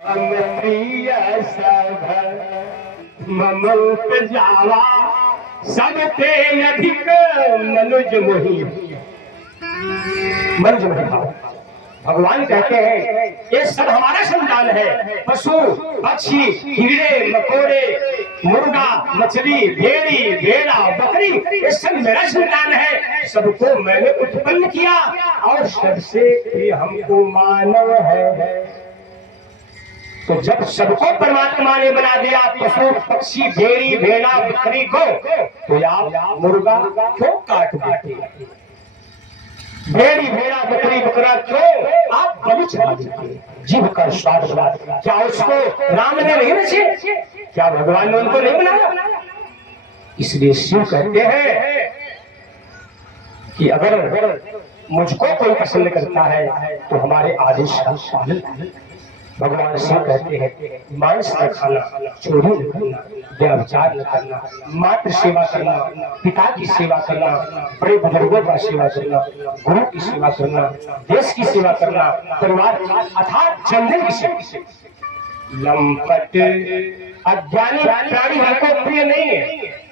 हम प्रिय सब ममत जावा सबते अधिक मनुज मोहि मनुज मोहि। भगवान कहते हैं ये सब हमारा संतान है। पशु पक्षी कीड़े मकोड़े मुर्गा मछली भेड़ी भेड़ा बकरी ये सब मेरा संतान है। सबको मैंने उत्पन्न किया और सबसे प्रिय हमको मानव है। तो जब सबको परमात्मा ने बना दिया पशु पक्षी भेड़ी भेड़ा बकरी को, तो आप मुर्गा क्यों काट देते? भेड़ी भेड़ा बकरी बकरा क्यों आप बलि चढ़ा देते? जीव का स्वाद क्या उसको राम ने नहीं रचे? क्या भगवान ने उनको नहीं बनाया? इसलिए शिव कहते हैं कि अगर मुझको कोई पसंद करता है तो हमारे आदेश का पालन। भगवान शिव कहते हैं मांस न खाना, चोरी न करना, व्यभिचार न करना, मातृ सेवा करना, पिता की सेवा करना, बड़े बुजुर्गों का सेवा करना, गुरु की सेवा करना, देश की सेवा करना, परिवार अर्थात जनधन की सेवा। लंपट अज्ञानी प्राणी हमको प्रिय नहीं है।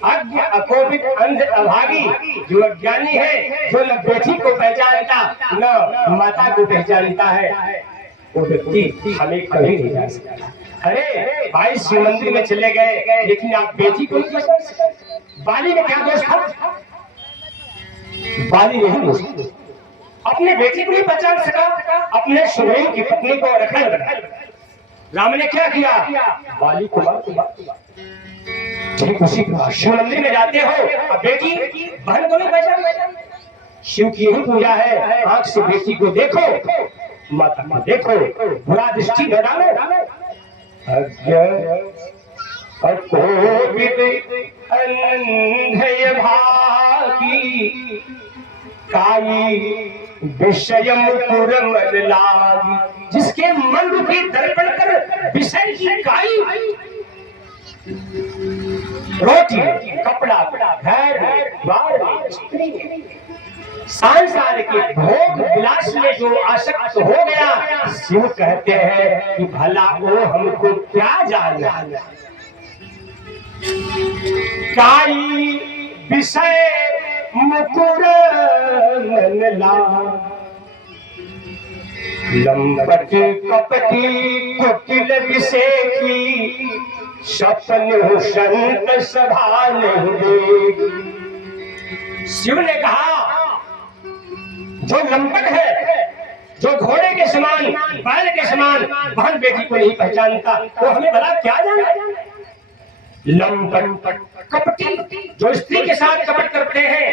अज्ञ अकोपित अंध अभागी जो अज्ञानी है, जो न बेटी को पहचानता न माता को पहचानता है, वो व्यक्ति हमें कभी नहीं जा सकता। अरे भाई शिव मंदिर में चले गए लेकिन आप बेटी को नहीं पहचान सकते। बाली में क्या दोष था? बाली नहीं दोष, अपने बेटी को नहीं पहचान सका, अपने सुग्रीव की पत्नी को रखा। राम ने क्या किया? बाली को मार दिया। ठीक उसी शिव मंदिर में जाते हो, अब बेटी बहन को नहीं पहचान। शिव की यही पूजा है, आंख से बेटी को देखो, माता को देखो, बुरा दृष्टि न डालो। अकोपित अंधय भागी काई विषय मुकुर मन लागी। जिसके मन रूपी दर्पण पर विषय की काई, रोटी कपड़ा घर द्वार स्त्री सांसार के भोग विलास में जो आसक्त हो गया, शिव कहते हैं कि भला वो हमको क्या जानना। काई विषय मुकुर मन लागी, लंपट कपटी कुटिल विषय की सपन संत सभा नहीं देगी। शिव ने कहा जो लंपट है, जो घोड़े के समान बैल के समान बहन बेटी को नहीं पहचानता, वो हमें भला क्या जाने। लंपट कपटी जो स्त्री के साथ कपट करते हैं,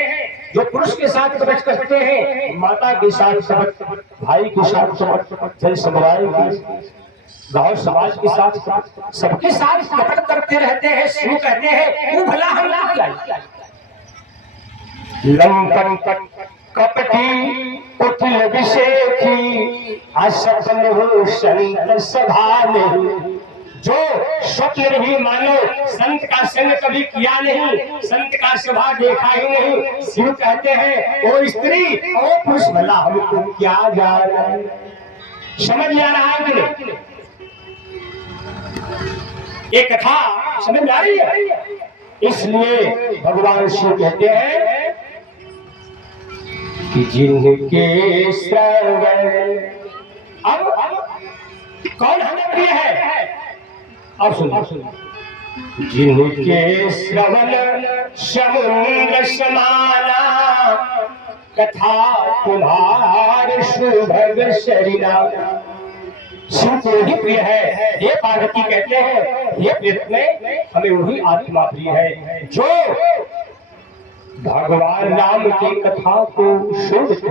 जो पुरुष के साथ कपट करते हैं, माता के साथ कपट, भाई के साथ कपट, जन समुदाय गांव समाज के साथ सबके साथ कपट करते रहते हैं। शिव कहते हैं वो भला हम क्या। लंपट कपटी कुटिल विषय की असफल हो संत सभा नहीं। जो स्वप्न ही मानो संत का संग कभी किया नहीं, संत का सभा देखा ही नहीं, शिव कहते हैं ओ स्त्री ओ पुरुष भला हमको क्या जा रहा है। समझ में आ रहा है कि नहीं? ये कथा समझ में आ रही है? इसलिए भगवान शिव कहते हैं कि जिनके श्रवण, अब कौन हमें प्रिय है? अब सुनो, जिनके श्रवण समुद्र समाना कथा तुम्हारे सुभग शरीरा। शिव को ही प्रिय है। ये पार्वती कहते हैं ये प्रिय में हमें वही आत्मा प्रिय है जो भगवान राम की कथा को सुनती।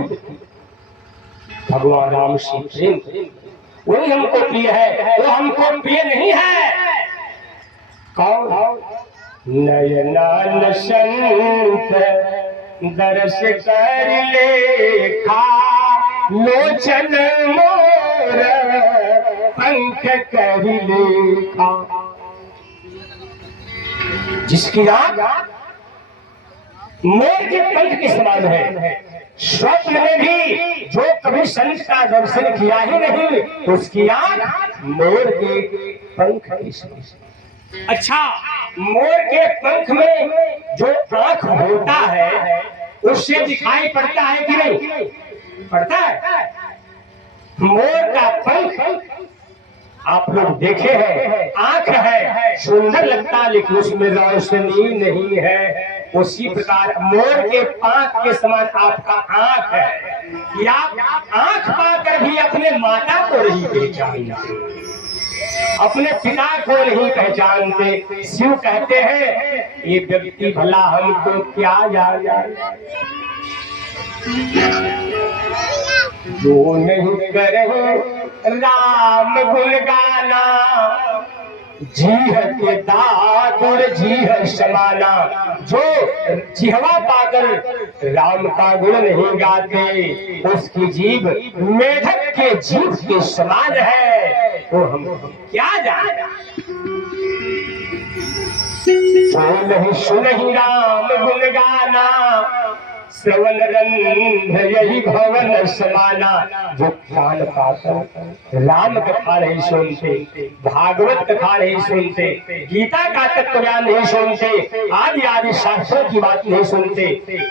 भगवान राम से प्रेम वही हमको प्रिय है, वो हमको प्रिय नहीं है। कौन? नयनान संत दर्श कर लेखा, लोचन मोर पंख कर लेखा। जिसकी आँख मोर के पंख के समान है, स्वप्न में भी जो कभी संत का दर्शन किया ही नहीं, उसकी आंख मोर के पंख की सी। अच्छा, मोर के पंख में जो आंख होता है उससे दिखाई पड़ता है कि नहीं? पड़ता है। मोर का पंख आप लोग देखे हैं, आंख है, सुंदर लगता है, लेकिन उसमें रोशनी नहीं है। उसी प्रकार मोर के पंख के समान आपका आंख है कि आप आंख पाकर भी अपने माता को नहीं पहचानते, अपने पिता को नहीं पहचानते। शिव कहते हैं ये व्यक्ति भला हमको क्या जाने, जो नहीं करे राम गुण गाना, जी है के दादुर जी है समाना। जो जिहवा पाकर राम का गुण नहीं गाते, उसकी जीभ मेढक के जीभ के समान है। तो हम क्या जाने, जो नहीं सुनहि राम गुण गाना, श्रवण रंग यही भवन समाना। जो ज्ञान पाकर राम कथा नहीं सुनते, भागवत कथा नहीं सुनते, गीता का तत्व ज्ञान नहीं सुनते, आदि आदि शास्त्रों की बात नहीं सुनते,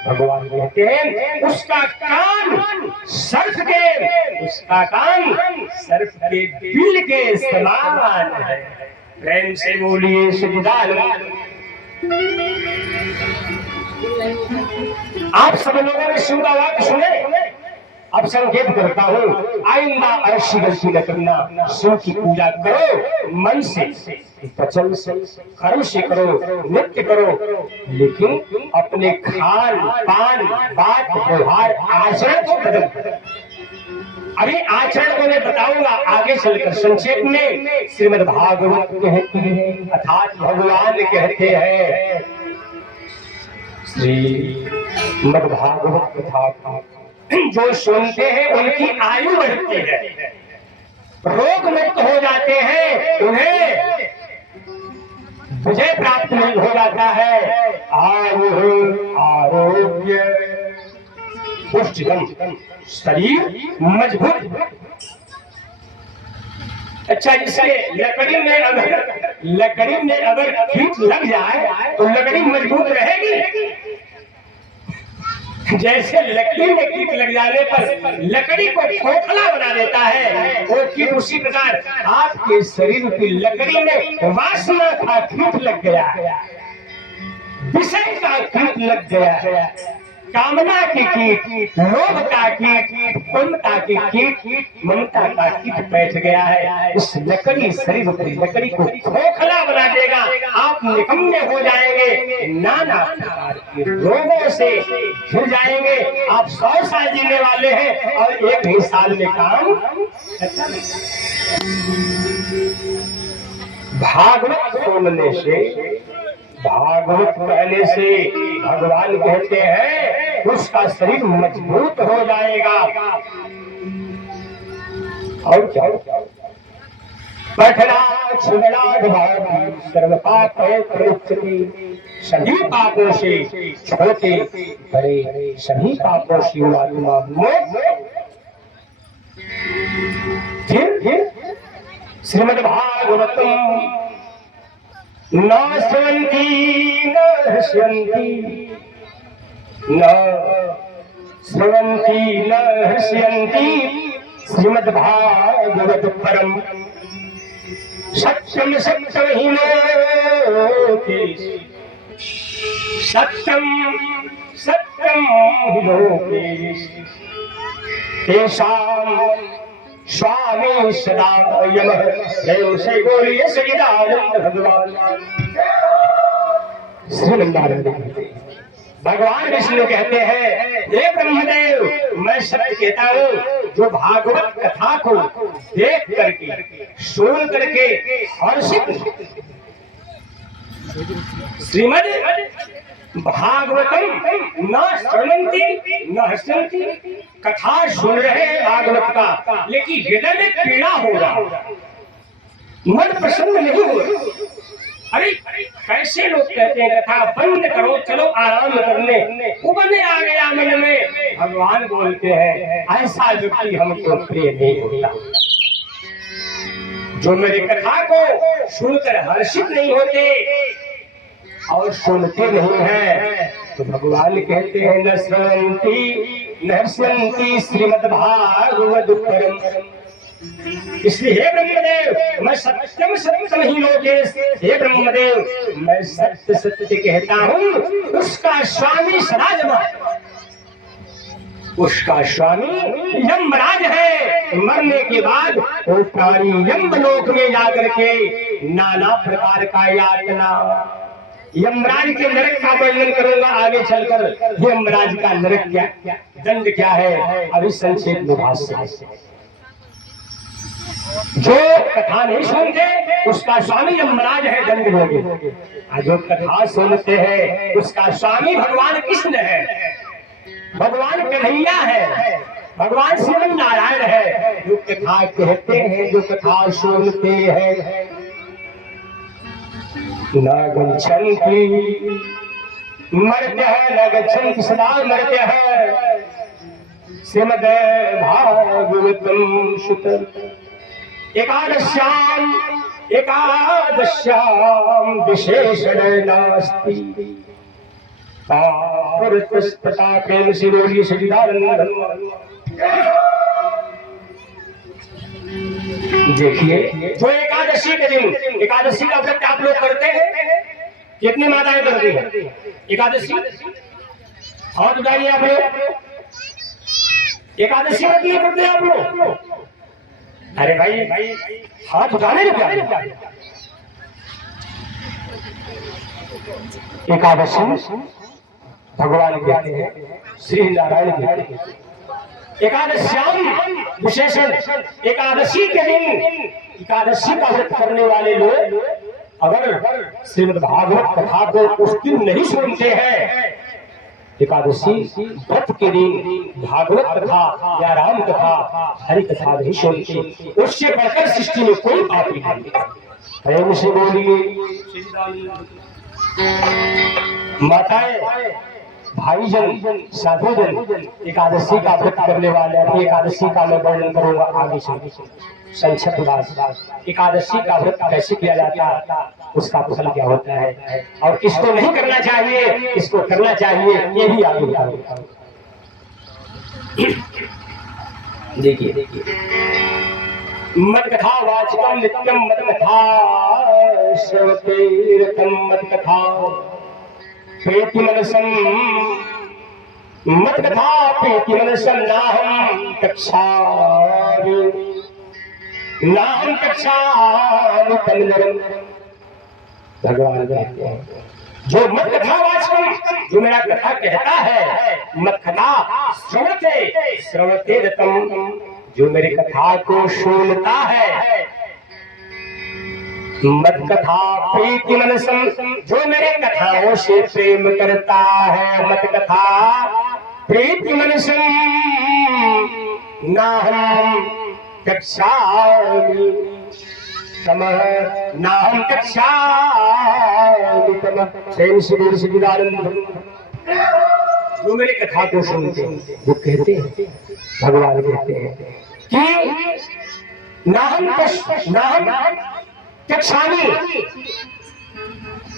भगवान कहते हैं उसका कान सर्प के, उसका कान सर्प के बिल के समान है। प्रेम से बोलिए सच्चिदानंद। आप सब लोगों ने शिव का वाक्य सुने। अब संकेत करता हूँ, आइंदा ऐसी गलती न करना। शिव की पूजा करो मन से, वचन से, कर्म से करो, नित्य करो, लेकिन अपने खान पान, बात, व्यवहार, आचरण को बदल। अभी आचरण को मैं बताऊंगा आगे चलकर संक्षेप में। श्रीमद् भागवत कहती है, अर्थात भगवान कहते हैं, श्रीमद् भागवत कथा जो सुनते हैं उनकी आयु बढ़ती है, रोग मुक्त हो जाते हैं, उन्हें विजय प्राप्त हो जाता है, आरोग्य पुष्टिकम, शरीर मजबूत। अच्छा, जिसके लकड़ी में अगर कीट लग जाए तो लकड़ी मजबूत रहेगी। जैसे लकड़ी में कीट लग जाने पर लकड़ी को खोखला बना देता है, वो कीट उसी प्रकार आपके शरीर की लकड़ी में वासना का कीट लग गया, विषय का कीट लग गया, कामना की कीट, लोभ का कीट, ममता की कीट, ममता का कीट बैठ गया है। इस लकड़ी शरीर पर लकड़ी को खोखला बना देगा, आप निकम्मे हो जाएंगे, नाना प्रकार के रोगों से घिर जाएंगे। आप 100 साल जीने वाले हैं और 1 ही साल में काम। भागवत सुनने से, भागवत कहने से भगवान कहते हैं उसका शरीर मजबूत हो जाएगा। और क्या, पठना सर्व पाप सभी पापों से, छोटे बड़े सभी पापों से आत्मा मोक्ष। फिर श्रीमद् भागवतम न श्रवन्ति न हृष्यन्ति, न श्रवन्ति न हृष्यन्ति, श्रीमद् भागवत परम सत्यम सत्यम हि लोके, सत्यम सत्यम हि लोके, तेषां स्वामी सदा यमः। देव से बोलिए सच्चिदानंद भगवान। श्री नारायण। भगवान विष्णु कहते हैं, हे ब्रह्मदेव, मैं सत्य कहता हूँ, जो भागवत कथा को देख करके, सुन करके हर्षित, श्रीमद् भागवतम न श्रवन्ति न हृष्यन्ति, कथा सुन रहे हैं भागवत का, लेकिन हृदय में पीड़ा हो रहा, मन प्रसन्न नहीं हो रहा। अरे कैसे लोग कहते हैं कथा बंद करो, चलो आराम करने, उबने आ गया मन में, भगवान बोलते हैं ऐसा व्यक्ति हमको प्रिय नहीं होता, जो मेरी कथा को सुनकर हर्षित नहीं होते और सुनते नहीं है। तो भगवान कहते हैं न श्रवन्ति श्रीमद्भागवत परम। इसलिए हे ब्रह्मदेव मैं सत्यम सत्यम ही लोकेश, हे ब्रह्मदेव मैं सत्य सत्य कहता हूँ। उसका स्वामी सदा उसका स्वामी यमराज है। मरने के बाद वो प्राणी यमलोक में जाकर के नाना प्रकार का यातना, यमराज के नरक का वर्णन करूंगा आगे चलकर। यमराज का नरक क्या दंड क्या है अभी संक्षेप में भाष्य। जो कथा नहीं सुनते उसका स्वामी यमराज है, दंड भोगे। जो कथा सुनते हैं उसका स्वामी भगवान कृष्ण है, भगवान कन्हैया है, भगवान श्री नारायण है। जो कथा कहते हैं, जो कथा सुनते हैं, न गच्छन्ति मरते हैं, न गच्छन्ति सदा मरते हैं। श्रीमद् भागवतम सुत एकादश्याम विशेषण नास्ति। प्रेम से बोलिए सच्चिदानंद। देखिए जो एकादशी के दिन, एकादशी का व्रत आप लोग करते हैं, कितनी माताएं करती हैं एकादशी? हाथ उठाइए आप लोग। एकादशी में क्या करते हैं आप लोग? अरे भाई हाथ उठाने क्या? एकादशी भगवान कहते हैं, श्री नारायण कहते हैं एकादश्याम विशेषण। एकादशी के दिन एकादशी का व्रत करने वाले लोग अगर श्रीमद् भागवत कथा को उस दिन नहीं सुनते हैं, एकादशी व्रत के दिन भागवत कथा या राम कथा हरि कथा नहीं सुनते, उससे बढ़कर सृष्टि में कोई पाप नहीं। प्रेम से बोलिए। माताएं, भाईजन, साधुजन, एकादशी का व्रत करने वाले हैं। एकादशी का मैं वर्णन करूंगा आगे से संक्षिप्त बात। एकादशी का व्रत कैसे किया जाता है, उसका फल क्या होता है और किसको नहीं करना चाहिए, किसको करना चाहिए, ये भी आगे बताऊंगा। देखिए मत कथा वाचकम नित्यम मत कथा श्रवतेरतम मत कथा प्रीति मनसम मत कथा प्रीति मनसम नाहम कक्षामि नाहम कक्षामि तन्नरम। भगवान कहते हैं जो मत कथा वाचकम, जो मेरा कथा कहता है, मत कथा श्रवते श्रवते रतम, जो मेरी कथा को सुनता है। मत कथा प्रीति मनसम, जो मेरे कथाओं से प्रेम करता है। मत कथा प्रीति मनसम नाहम कक्षामि तमः नाहम कक्षामि तमः। प्रेम से बोल सच्चिदानंद। जो मेरी कथा को सुनते हैं वो कहते हैं, भगवान कहते हैं कि नाहम कक्षामि,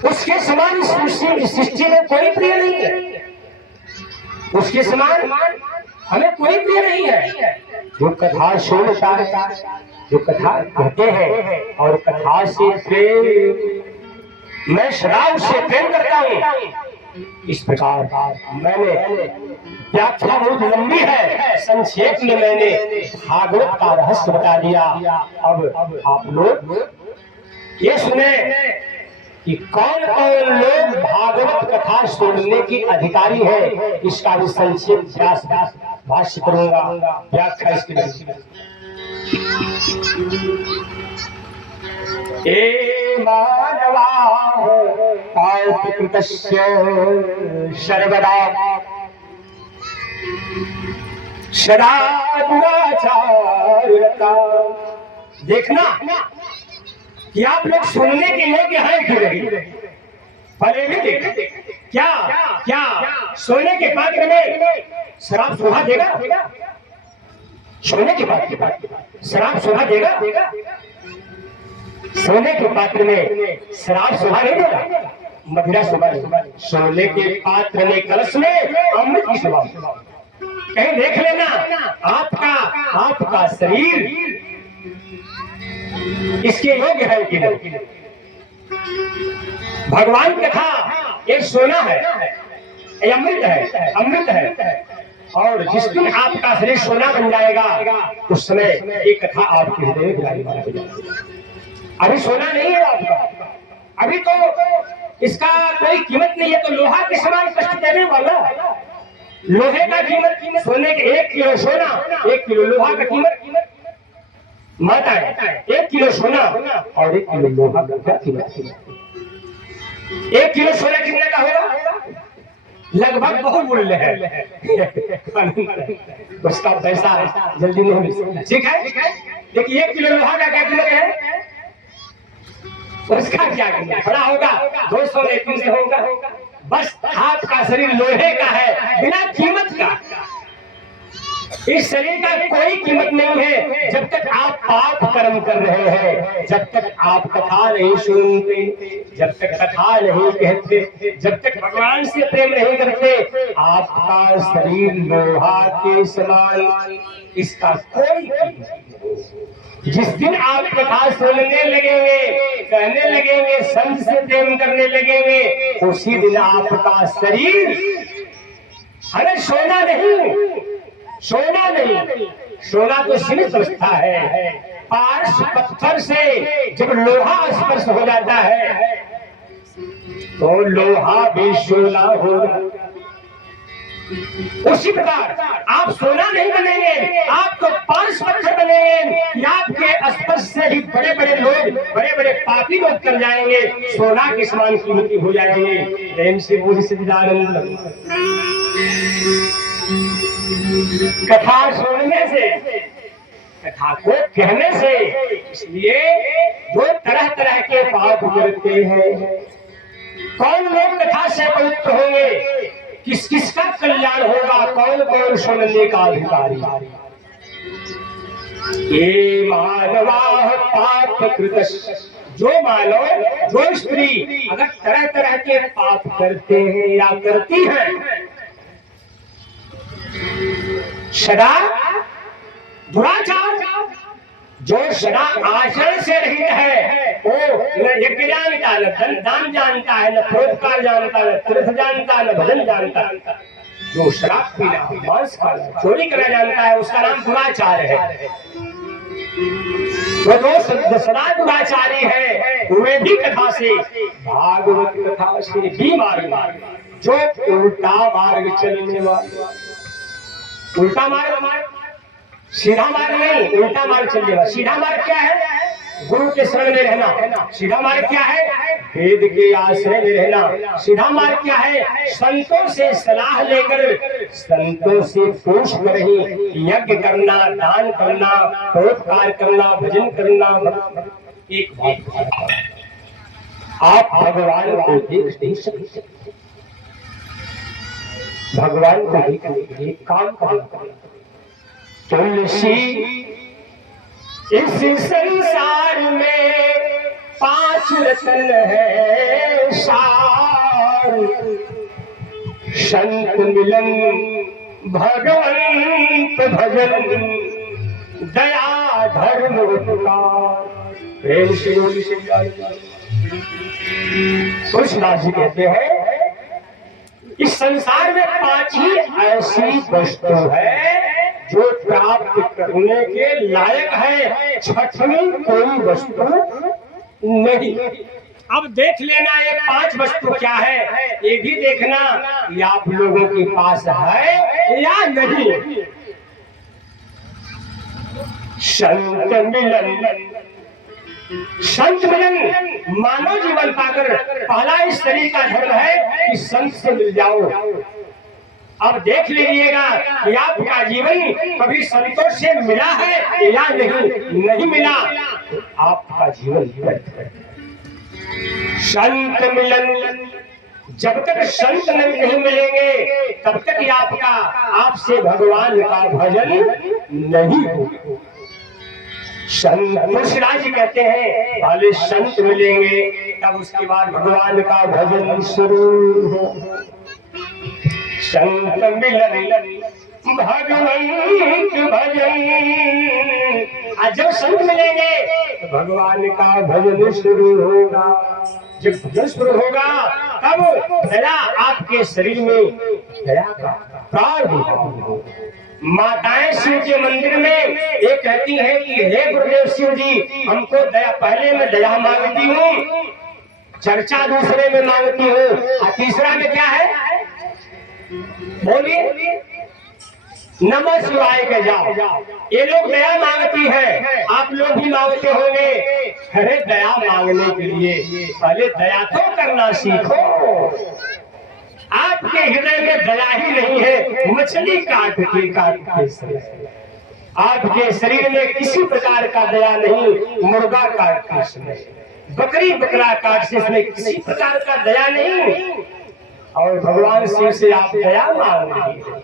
उसके समान सृष्टि में कोई प्रिय नहीं है, उसके समान हमें कोई प्रिय नहीं है। जो कथा सुनता है, जो कथा कहते हैं और कथा से प्रेम, मैं सदा उससे प्रेम करता हूँ। इस प्रकार मैंने व्याख्या बहुत लंबी है, संक्षेप में मैंने भागवत का रहस्य बता दिया। अब आप लोग ये सुने कि कौन कौन लोग भागवत कथा सुनने की अधिकारी है, इसका भी संक्षेप भाष्य करूंगा, व्याख्या इसकी ए मानवा पापकृतस्य सर्वदा सदा दुराचारता। देखना कि आप लोग सुनने के योग्य हैं कि नहीं, पहले भी देखें क्या क्या सोने के पात्र में शराब शोभा देगा? सोने के पात्र में शराब शोभा देगा? सोने के पात्र में शराब शोभा नहीं देगा, मदिरा शोभा देगा। सोने के पात्र में कलश में अमृत की शोभा। कहीं देख लेना आपका शरीर इसके योग्य है कि नहीं। भगवान कथा ये सोना है, ये अमृत है। और जिस दिन आपका शरीर सोना बन जाएगा उस समय ये कथा आपके हृदय में जारी हो जाएगी। अभी सोना नहीं है आपका, अभी तो इसका कोई कीमत नहीं है। तो लोहा के समान कष्ट देने वाला लोहे का कीमत, सोने के 1 किलो सोना 1 किलो लोहा का कीमत माता है। 1 किलो सोना और 1 किलो लोहा का क्या कीमत? 1 किलो सोना कितने का होगा? लगभग बहुत मूल्य है। उसका पैसा जल्दी नहीं मिलता, ठीक है। लेकिन 1 किलो लोहा का क्या कीमत है? उसका क्या कीमत बड़ा होगा? 200 ने 300 होगा। बस आपका शरीर लोहे का है, बिना कीमत का। इस शरीर का कोई कीमत नहीं है जब तक आप पाप कर्म कर रहे हैं, जब तक आप कथा नहीं सुनते, जब तक कथा नहीं कहते, जब तक भगवान से प्रेम नहीं करते। आपका शरीर लोहा के समान, इसका कोई कीमत नहीं। जिस दिन आप कथा सुनने लगेंगे, कहने लगेंगे, संत से प्रेम करने लगेंगे, उसी दिन आपका शरीर, अरे सोना नहीं, सोना तो सीमित अवस्था है। पारस पत्थर से जब लोहा स्पर्श हो जाता है तो लोहा भी सोना होगा। उसी प्रकार आप सोना नहीं बनेंगे, आप तो पारस पत्थर बनेंगे। आपके स्पर्श से ही बड़े बड़े लोग, बड़े बड़े पापी लोग कर जाएंगे, सोना के समान कीमती हो जाएंगे। प्रेम से बोली सच्चिदानंद। कथा सुनने से, कथा को कहने से, इसलिए जो तरह तरह के पाप करते हैं, कौन लोग कथा से पवित्र होंगे, किस किस का कल्याण होगा, कौन कौन सुनने का अधिकारी। ये मानवा पाप कृत, जो मानव, जो स्त्री अगर तरह तरह के पाप करते हैं या करती हैं, सदा दुराचार, जो सदा आचरण से रहित है, वो न यज्ञ जानता, न दान जानता है, न परोपकार जानता, न तीर्थ जानता, न भजन जानता। जो शराब पीना, मांस खाना, चोरी करना जानता है, उसका नाम दुराचार है। वो जो सदा दुराचारी है, वे भी कथा से, भागवत कथा से भी मार्ग, जो उल्टा मार्ग चलने वाला, उल्टा मार्ग, सीधा मार्ग नहीं, उल्टा मार्ग चलिएगा। सीधा मार्ग क्या है? गुरु के शरण में रहना। सीधा मार्ग क्या है? वेद के आश्रय में रहना। सीधा मार्ग क्या है? संतों से सलाह लेकर, संतों से पूछ कर ही यज्ञ करना, दान करना, परोपकार करना, भजन करना। एक बात, आप भगवान को देख नहीं सकते, भगवान को देखने के लिए काम करना। तुलसी इस संसार में 5 रत्न है सार, संत मिलन, भगवंत भजन, दया धर्म उपकार। प्रेम से तुलसीदास जी कहते हैं, इस संसार में 5 ही ऐसी वस्तु है जो प्राप्त करने के लायक है, 6वीं कोई वस्तु नहीं। अब देख लेना ये 5 वस्तु क्या है, ये भी देखना ये आप लोगों के पास है या नहीं। संत मिलन, संत मिलन मानव जीवन पाकर पहला इस शरीर का धर्म है कि संत से मिल जाओ। अब देख लीजिएगा कि आपका जीवन कभी संतों से मिला है या नहीं मिला, आपका जीवन व्यर्थ है। संत मिलन जब तक संत नहीं मिलेंगे तब तक आपसे भगवान का भजन नहीं होगा। संत तुलसीदास जी कहते हैं पहले संत मिलेंगे तब उसके बाद भगवान का भजन शुरू हो। संत मिलन भगवंत भजन, आज जब संत मिलेंगे तो भगवान का भजन शुरू होगा। जब भजन शुरू होगा तब दया आपके शरीर में दया का प्रादुर्भाव होगा। माताएं शिव के मंदिर में ये कहती हैं कि हे गुरुदेव शिव जी, हमको दया, पहले मैं दया मांगती हूँ, चर्चा दूसरे में मांगती हूँ, और तीसरा में क्या है बोलिए, नमः शिवाय के जाओ। ये लोग दया मांगती है, आप लोग भी मांगते होंगे। अरे दया मांगने के लिए पहले दया तो करना सीखो। आपके हृदय में दया ही नहीं है, मछली काट के आपके शरीर में किसी प्रकार का दया नहीं, मुर्गा काट के बकरी बकरा काट से इसमें किसी प्रकार का दया नहीं, और भगवान शिव से आप दया मांग रही हैं।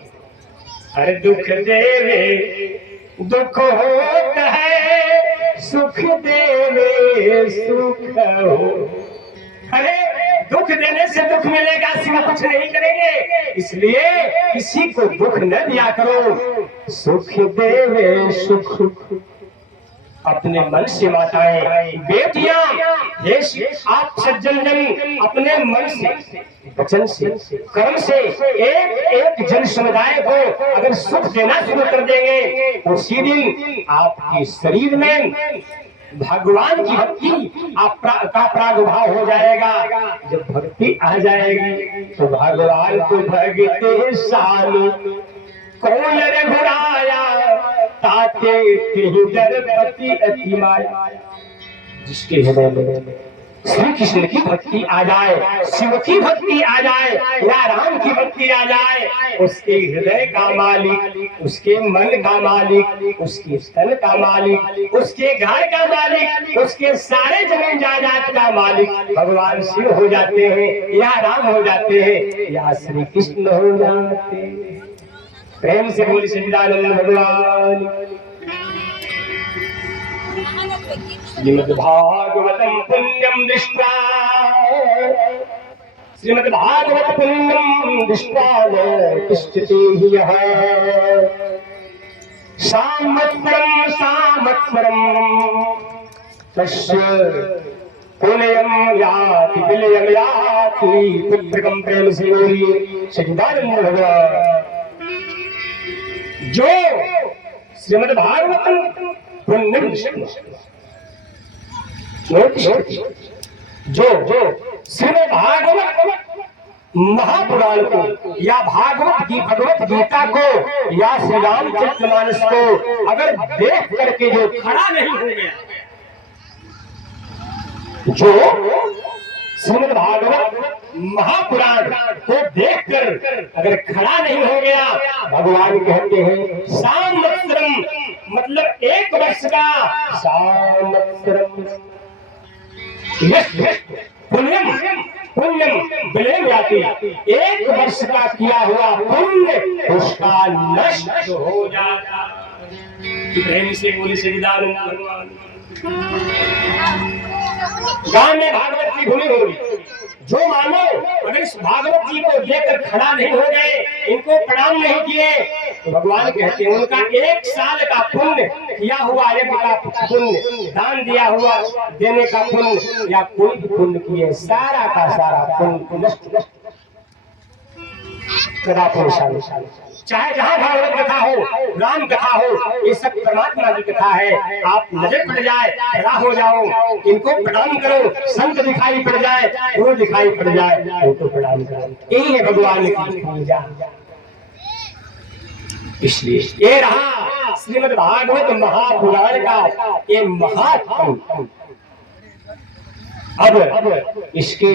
अरे दुख देवे दुख होता है, सुख देवे सुख हो। अरे दुख देने से दुख मिलेगा, सिवा कुछ नहीं करेंगे, इसलिए किसी को दुख न दिया करो। सुख देवे सुख, अपने मन से माताएं बेटियां, आप सज्जन जन अपने मन से, वचन से, कर्म से एक जन समुदाय को अगर सुख देना शुरू कर देंगे, उसी दिन आपके शरीर में भगवान की भक्ति का प्रादुर्भाव हो जाएगा। जब भक्ति आ जाएगी तो भगवान को भगते सालू कौन रघुराया, ताते दरपति अति माया। जिसके हृदय में श्री कृष्ण की भक्ति आ जाए, शिव की भक्ति आ जाए, या राम की भक्ति आ जाए, उसके हृदय का मालिक, उसके मन का मालिक, उसके स्तन का मालिक, उसके घर का मालिक, उसके सारे जमीन जायदाद का मालिक भगवान शिव हो जाते हैं, या राम हो जाते हैं, या श्री कृष्ण हो जाते हैं। प्रेम से बोली सच्चिदानंद भगवान। श्रीमद्भागवतम पुण्यम दृष्ट्वा, श्रीमद्भागवत पुण्यम दृष्ट्वा तिष्ठति यः सामत्वरम सामत्वरम तस्य पुण्यम याति विलयम याति पुत्रकम। प्रेम से बोलिए सच्चिदानंद भगवान। जो श्रीमद्भागवतम पुण्यम जो श्रीमद् भागवत महापुराण को, या भगवत गीता को, या श्री रामचरितमानस को अगर देख करके जो खड़ा नहीं हो गया, जो श्रीमद् भागवत महापुराण को देखकर अगर खड़ा नहीं हो गया, भगवान कहते हैं संवत्सरम, मतलब 1 वर्ष का संवत्सरम पुण्यम पुण्यम विलय जाती, 1 वर्ष का किया हुआ पुण्य उसका नष्ट हो जाता। प्रेम से बोली सच्चिदानंद भगवान। गांव में भागवत की भूमि होगी, जो मानो अगर इस भागवत जी को लेकर खड़ा नहीं हो गए, इनको प्रणाम नहीं किए, तो भगवान कहते हैं उनका 1 साल का पुण्य, किया हुआ यज्ञ का पुण्य, दान दिया हुआ देने का पुण्य, या कोई भी पुण्य किए, सारा का सारा पुण्य नष्ट कदापि। चाहे जहाँ भागवत कथा हो, राम कथा हो, ये सब परमात्मा की कथा है। आप नजर पड़ जाए, खड़ा हो जाओ, इनको प्रणाम करो। संत दिखाई पड़ जाए, गुरु दिखाई पड़ जाए, इनको प्रणाम करो। यही है भगवान की पूजा। इसलिए ये रहा श्रीमद् भागवत महापुराण का ये महात्म। अब इसके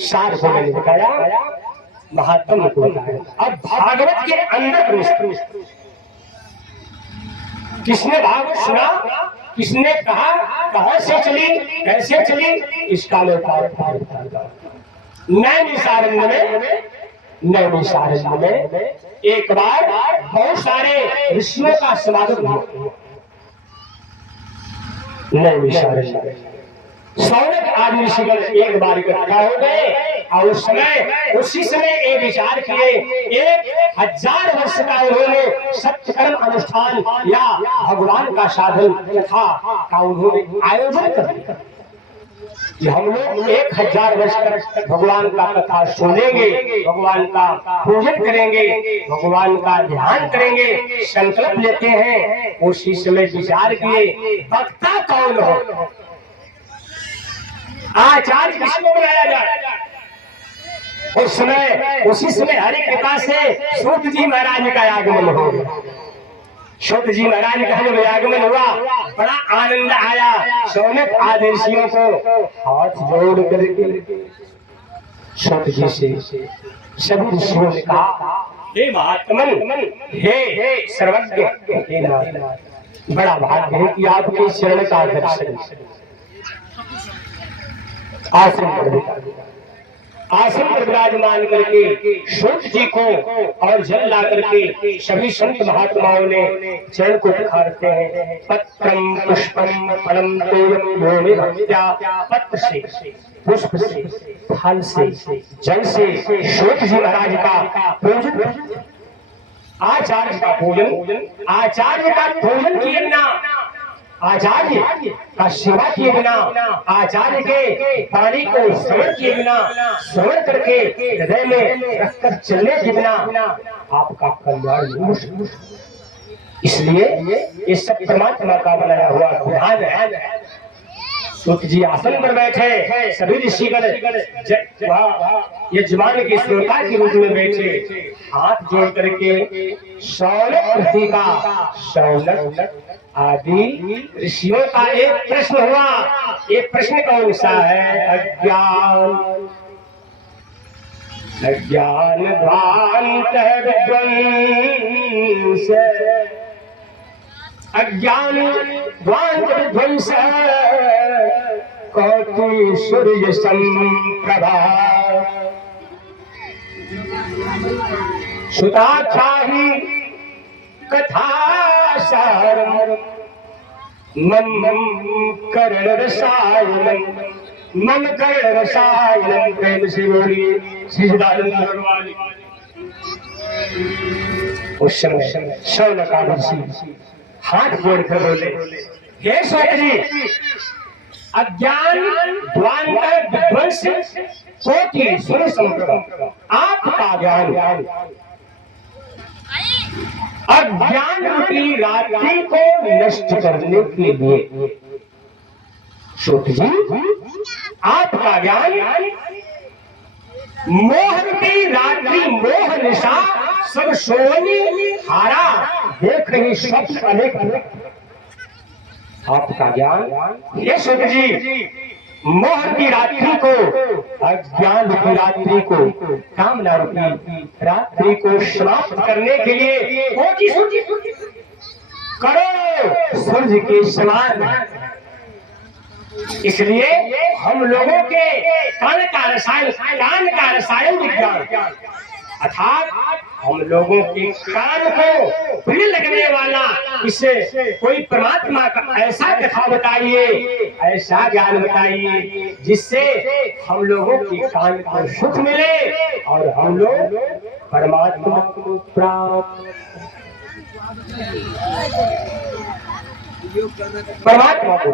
सार को मैंने बताया, महात्म को बताया। अब भागवत के अंदर प्रवेश, किसने भागवत सुना, किसने कहा, कहां से चली, कैसे चली, इसका मैं नैमिषारण्य में एक बार बहुत सारे ऋषियों का समागम हुआ। नैमिषारण्य में सौनक आदि ऋषिगण एक बार इकट्ठा हो गए और उसी समय ये विचार किए 1000 वर्ष का उन्होंने सत्य कर्म अनुष्ठान या भगवान का साधन कथा का उन्होंने आयोजन कर दिया कि हम लोग 1000 वर्ष तक भगवान का कथा सुनेंगे, भगवान का पूजन करेंगे, भगवान का ध्यान करेंगे, संकल्प लेते हैं। उसी समय विचार किए वक्ता कौन हो, आचार्य किसको बनाया जाए। उसी समय हरि कृपा से सूत जी महाराज का आगमन हो गया। सूत जी महाराज का जब आगमन हुआ बड़ा आनंद आया। सौनक आदि ऋषियों को हाथ जोड़ करके सूत जी से सभी ऋषियों ने कहा, हे महात्मन, हे सर्वज्ञ, हे नाथ, बड़ा भाग्य है कि आपके शरण का दर्शन आसन पर विराजमान करके सूत जी को और जल ला करके सभी संत महात्माओं ने चरण को पखारते हैं। पत्रम पुष्पम फलम तोयम यो मे भक्त्या, पत्र से, पुष्प से, फल से, जल से सूत जी महाराज का पूजन, आचार्य का पूजन, आचार्य का पूजन किए बिना, आचार्य का सेवा किए बिना, आचार्य के वाणी को श्रवण किए बिना, श्रवण करके हृदय में रखकर चलने के बिना आपका कल्याण नहीं हो सकता। इसलिए ये सब परमात्मा का बनाया हुआ विधान है। सूत जी आसन पर बैठे, सभी ऋषिगण यजमान के श्रोता के रूप में बैठे, हाथ जोड़ करके सौनक का सौनक आदि ऋषियों का एक प्रश्न हुआ। ये प्रश्न कौन सा है? अज्ञान भ्रांत विध्वंस, अज्ञान भ्रांत विध्वंस, कोटि सूर्य संप्रभा, सुताख्याहि कथा सारम, मम कर्ण रसायनम, मम कर्ण रसायनम। प्रेम से बोलिए सच्चिदानंद भगवान। उस समय शौनक ऋषि हाथ जोड़कर बोले, हे सूत जी, अज्ञान ध्वांत विध्वंस कोटि सूर्य संप्रभा, आपका ज्ञान अज्ञान रूपी रात्रि को नष्ट करने के लिए, सूत जी आपका ज्ञान मोह रूपी रात्रि, मोह निशा सब सोनी हारा देख रही स्वप्न अनेक, आपका ज्ञान ये सूत जी मोह की रात्रि को, अज्ञान की रात्रि को, कामना रूपी रात्रि को समाप्त करने के लिए करो सूर्य के समान। इसलिए हम लोगों के कान का रसायन विज्ञान अर्थात हम लोगों के कान को प्रिय लगने वाला इसे कोई परमात्मा का ऐसा कथा बताइए, ऐसा ज्ञान बताइए जिससे हम लोगों के कान को सुख मिले और हम लोग परमात्मा को प्राप्त, परमात्मा को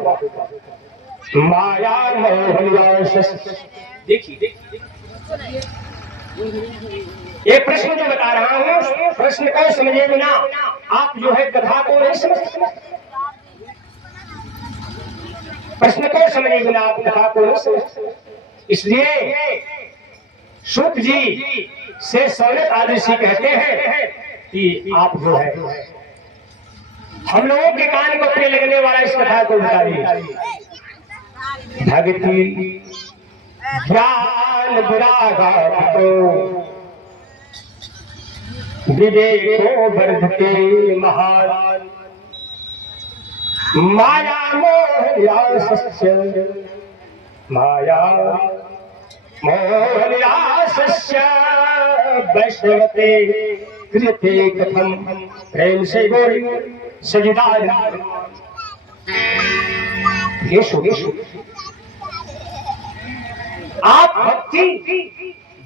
माया मोह। देखिए ये प्रश्न जो बता रहा हूँ, प्रश्न को समझे बिना आप जो है कथा को नहीं समझ सकते। प्रश्न को समझे बिना आप कथा को नहीं समझ सकते। इसलिए सूत जी से सौनक आदि ऋषि कहते हैं कि आप जो है हम लोगों के कान को प्रिय लगने वाला इस कथा को बताइए। भक्ति ज्ञान विराग को विवेको वर्धते महान, माया मोह सस्य, माया मोहनिरासस्य वैष्णवते क्रियते कथम। प्रेम से बोल सजिदानंद। यीशु यीशु आप भक्ति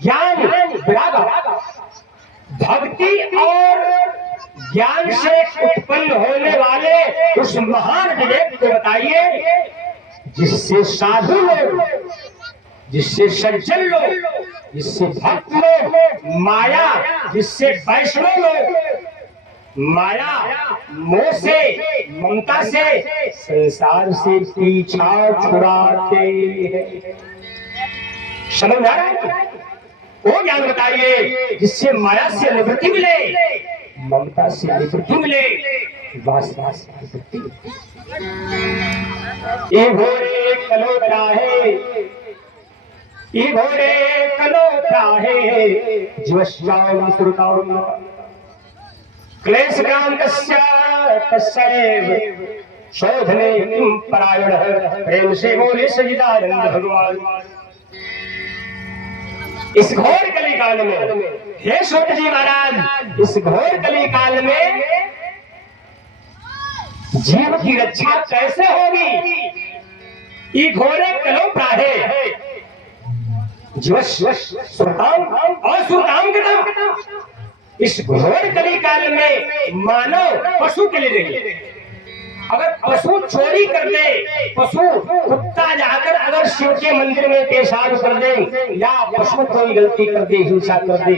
ज्ञान विराग, भक्ति और ज्ञान से उत्पन्न होने वाले उस महान विवेक को बताइए जिससे साधु लोग, जिससे सज्जन लोग, जिससे भक्त लोग माया, जिससे वैष्णव लोग माया मोह से, ममता से, संसार से पीछा छुड़ाते हैं। समझ आ रहा है? वो ज्ञान बताइए जिससे माया से निवृत्ति मिले, ममता से निवृत्ति मिले, वास वास निवृत्ति। ये घोड़े कलोटा है, ये घोड़े कलोटा है, जीवश्चाम सुरताम क्लेश ग्राम कस्यैव शोधने किम परायण। प्रेम से बोले सजिदानंद भगवान। इस घोर कली काल में, हे सूत जी महाराज, इस घोर कली काल में जीव की रक्षा कैसे होगी? ये घोड़े कलोटा है, जीवश्व सुरताम और सुरताम के नाम। इस घोर कली काल में मानव पशु के लिए नहीं। अगर पशु चोरी कर दे, पशु कुत्ता जाकर अगर शिव के मंदिर में पेशाब कर दे, या पशु कोई गलती कर दे, हिंसा कर दे,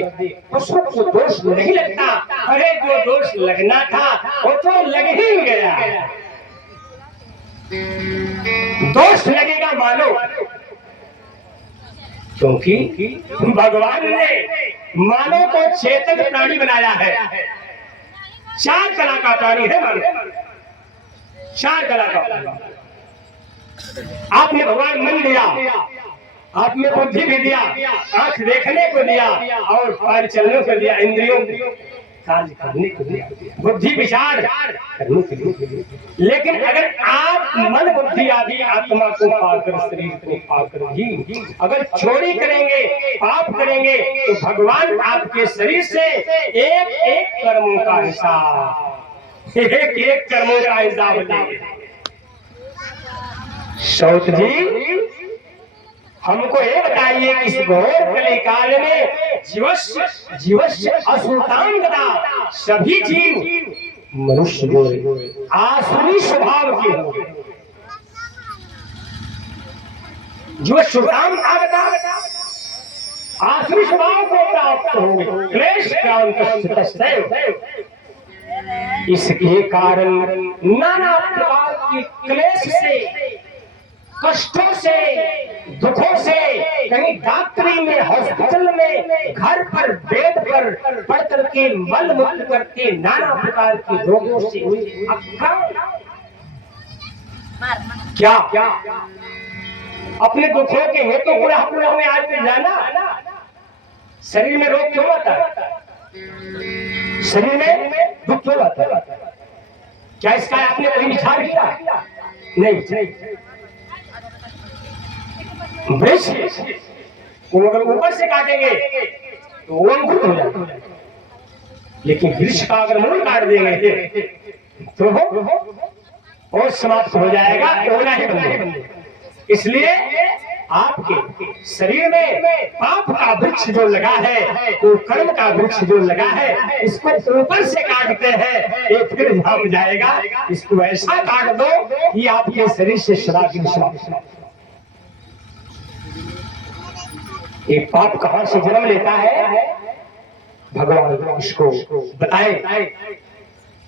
पशु को दोष नहीं लगता। अरे जो दोष लगना था वो तो लग ही गया, दोष लगेगा मानव। क्योंकि भगवान ने मानव को चेतन प्राणी बनाया है। 4 कला का प्राणी है मानव, 4 कला का। आपने भगवान मन दिया, आपने बुद्धि भी दिया, आंख देखने को दिया और पैर चलने को दिया, इंद्रियों कार्य करने को दिया, बुद्धि विचार करने के लिए। लेकिन अगर आप मन बुद्धि आदि आत्मा को पाकर, शरीर को पाकर ही अगर चोरी करेंगे, पाप करेंगे, तो भगवान आपके शरीर से एक एक कर्मों का हिसाब, एक एक कर्मों का हिसाब लेंगे। सौत जी हमको ये बताइए कि इस घोर कली काल में जीवस्य असुरतांगता, सभी जीव मनुष्य आसुरी स्वभाव के होंगे। जीवश्रुताम आसुरी स्वभाव को प्राप्त होंगे। क्लेश इसके कारण नाना प्रकार के क्लेश से, कष्टों से, दुखों से, कहीं डॉक्टरी में, हॉस्पिटल में, घर पर, बेड पर पड़ करके मल मूत्र करके नाना प्रकार के रोगों से क्या क्या अपने दुखों के हेतु पूरा अपने में आज में जाना। शरीर में रोग क्यों आता है? शरीर में दुख क्यों आता है? क्या इसका आपने कोई विचार किया? नहीं। वृक्ष वो अगर ऊपर से काटेंगे तो वो अंकुरित हो जाएगा, लेकिन वृक्ष का अगर मूल काट देंगे तो वो समाप्त हो जाएगा, होना ही बंद। इसलिए आपके शरीर में पाप का वृक्ष जो लगा है, वो कर्म का वृक्ष जो लगा है, इसको ऊपर से काटते हैं, ये फिर जम जाएगा। इसको ऐसा काट दो कि आपके शरीर से सदा की समाप्त। ये पाप कहां से जन्म लेता है? भगवान इसको बताए।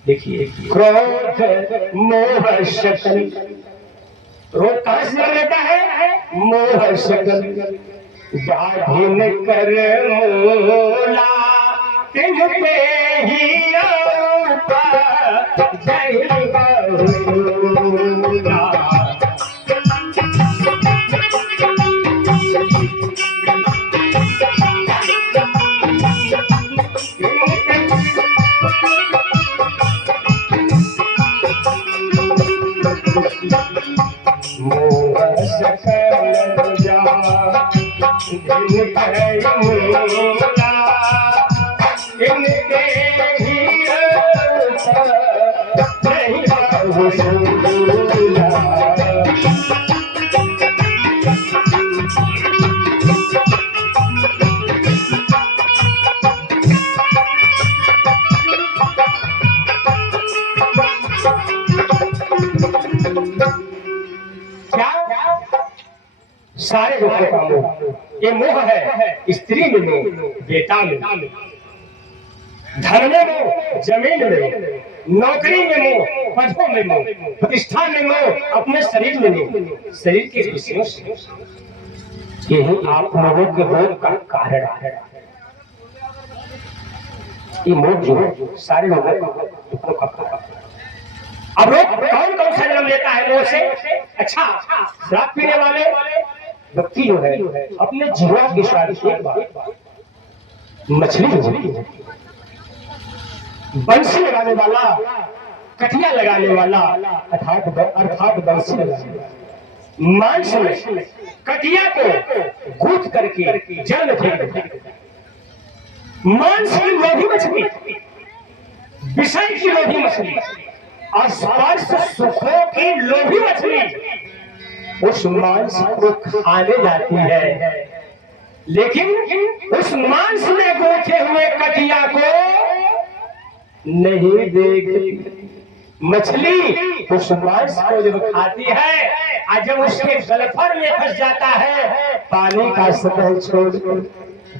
देखिए, क्रोध मोह शकल, क्रोध कहां से जन्म लेता है? मोह शकल बाधिन कर मोला, तिन पे ही इनके सारे दुखों का मोह, ये मोह है स्त्री में मोह, बेटा में, धन में मोह, जमीन में मोह, नौकरी में मोह, पदों में मोह, प्रतिष्ठा में मोह, अपने शरीर में मोह, शरीर के विषयों से। यही आप लोगों के रोग का कारण है। ये मोह जो है सारे लोगों का दुखों का कारण। अब लोग कौन कौन सा जन्म लेता है मोह से? अच्छा, शराब पीने वाले व्यक्ति जो है अपने जीवन के साथ एक बार मछली होती है, बंसी लगाने वाला, कटिया लगाने वाला, अर्थात बंसी लगाने वाला मांस में कटिया को गूंथ करके जल में फेंक देता है। मांस की लोभी मछली, विषय की लोभी मछली और स्पर्श सुखों की लोभी मछली उस मांस को खाने जाती है, लेकिन उस मांस में गोथे हुए कटिया को नहीं देखती। मछली उस मांस को जब खाती है और जब उसके गलफर में फंस जाता है, पानी का सतह छोड़कर,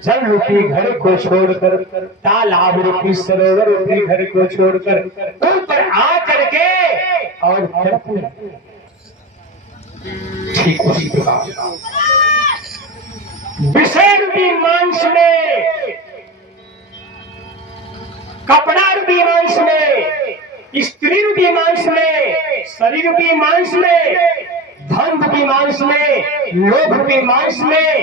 जल रूपी घर को छोड़कर, तालाब रूपी सरोवर रूपी घर को छोड़कर ऊपर आ करके और ठीक उसी प्रकार विषय रूपी मांस में, कपड़ा रूपी मांस में, स्त्री रूपी मांस में, शरीर रूपी मांस में, धन रूपी मांस में, लोभ रूपी मांस में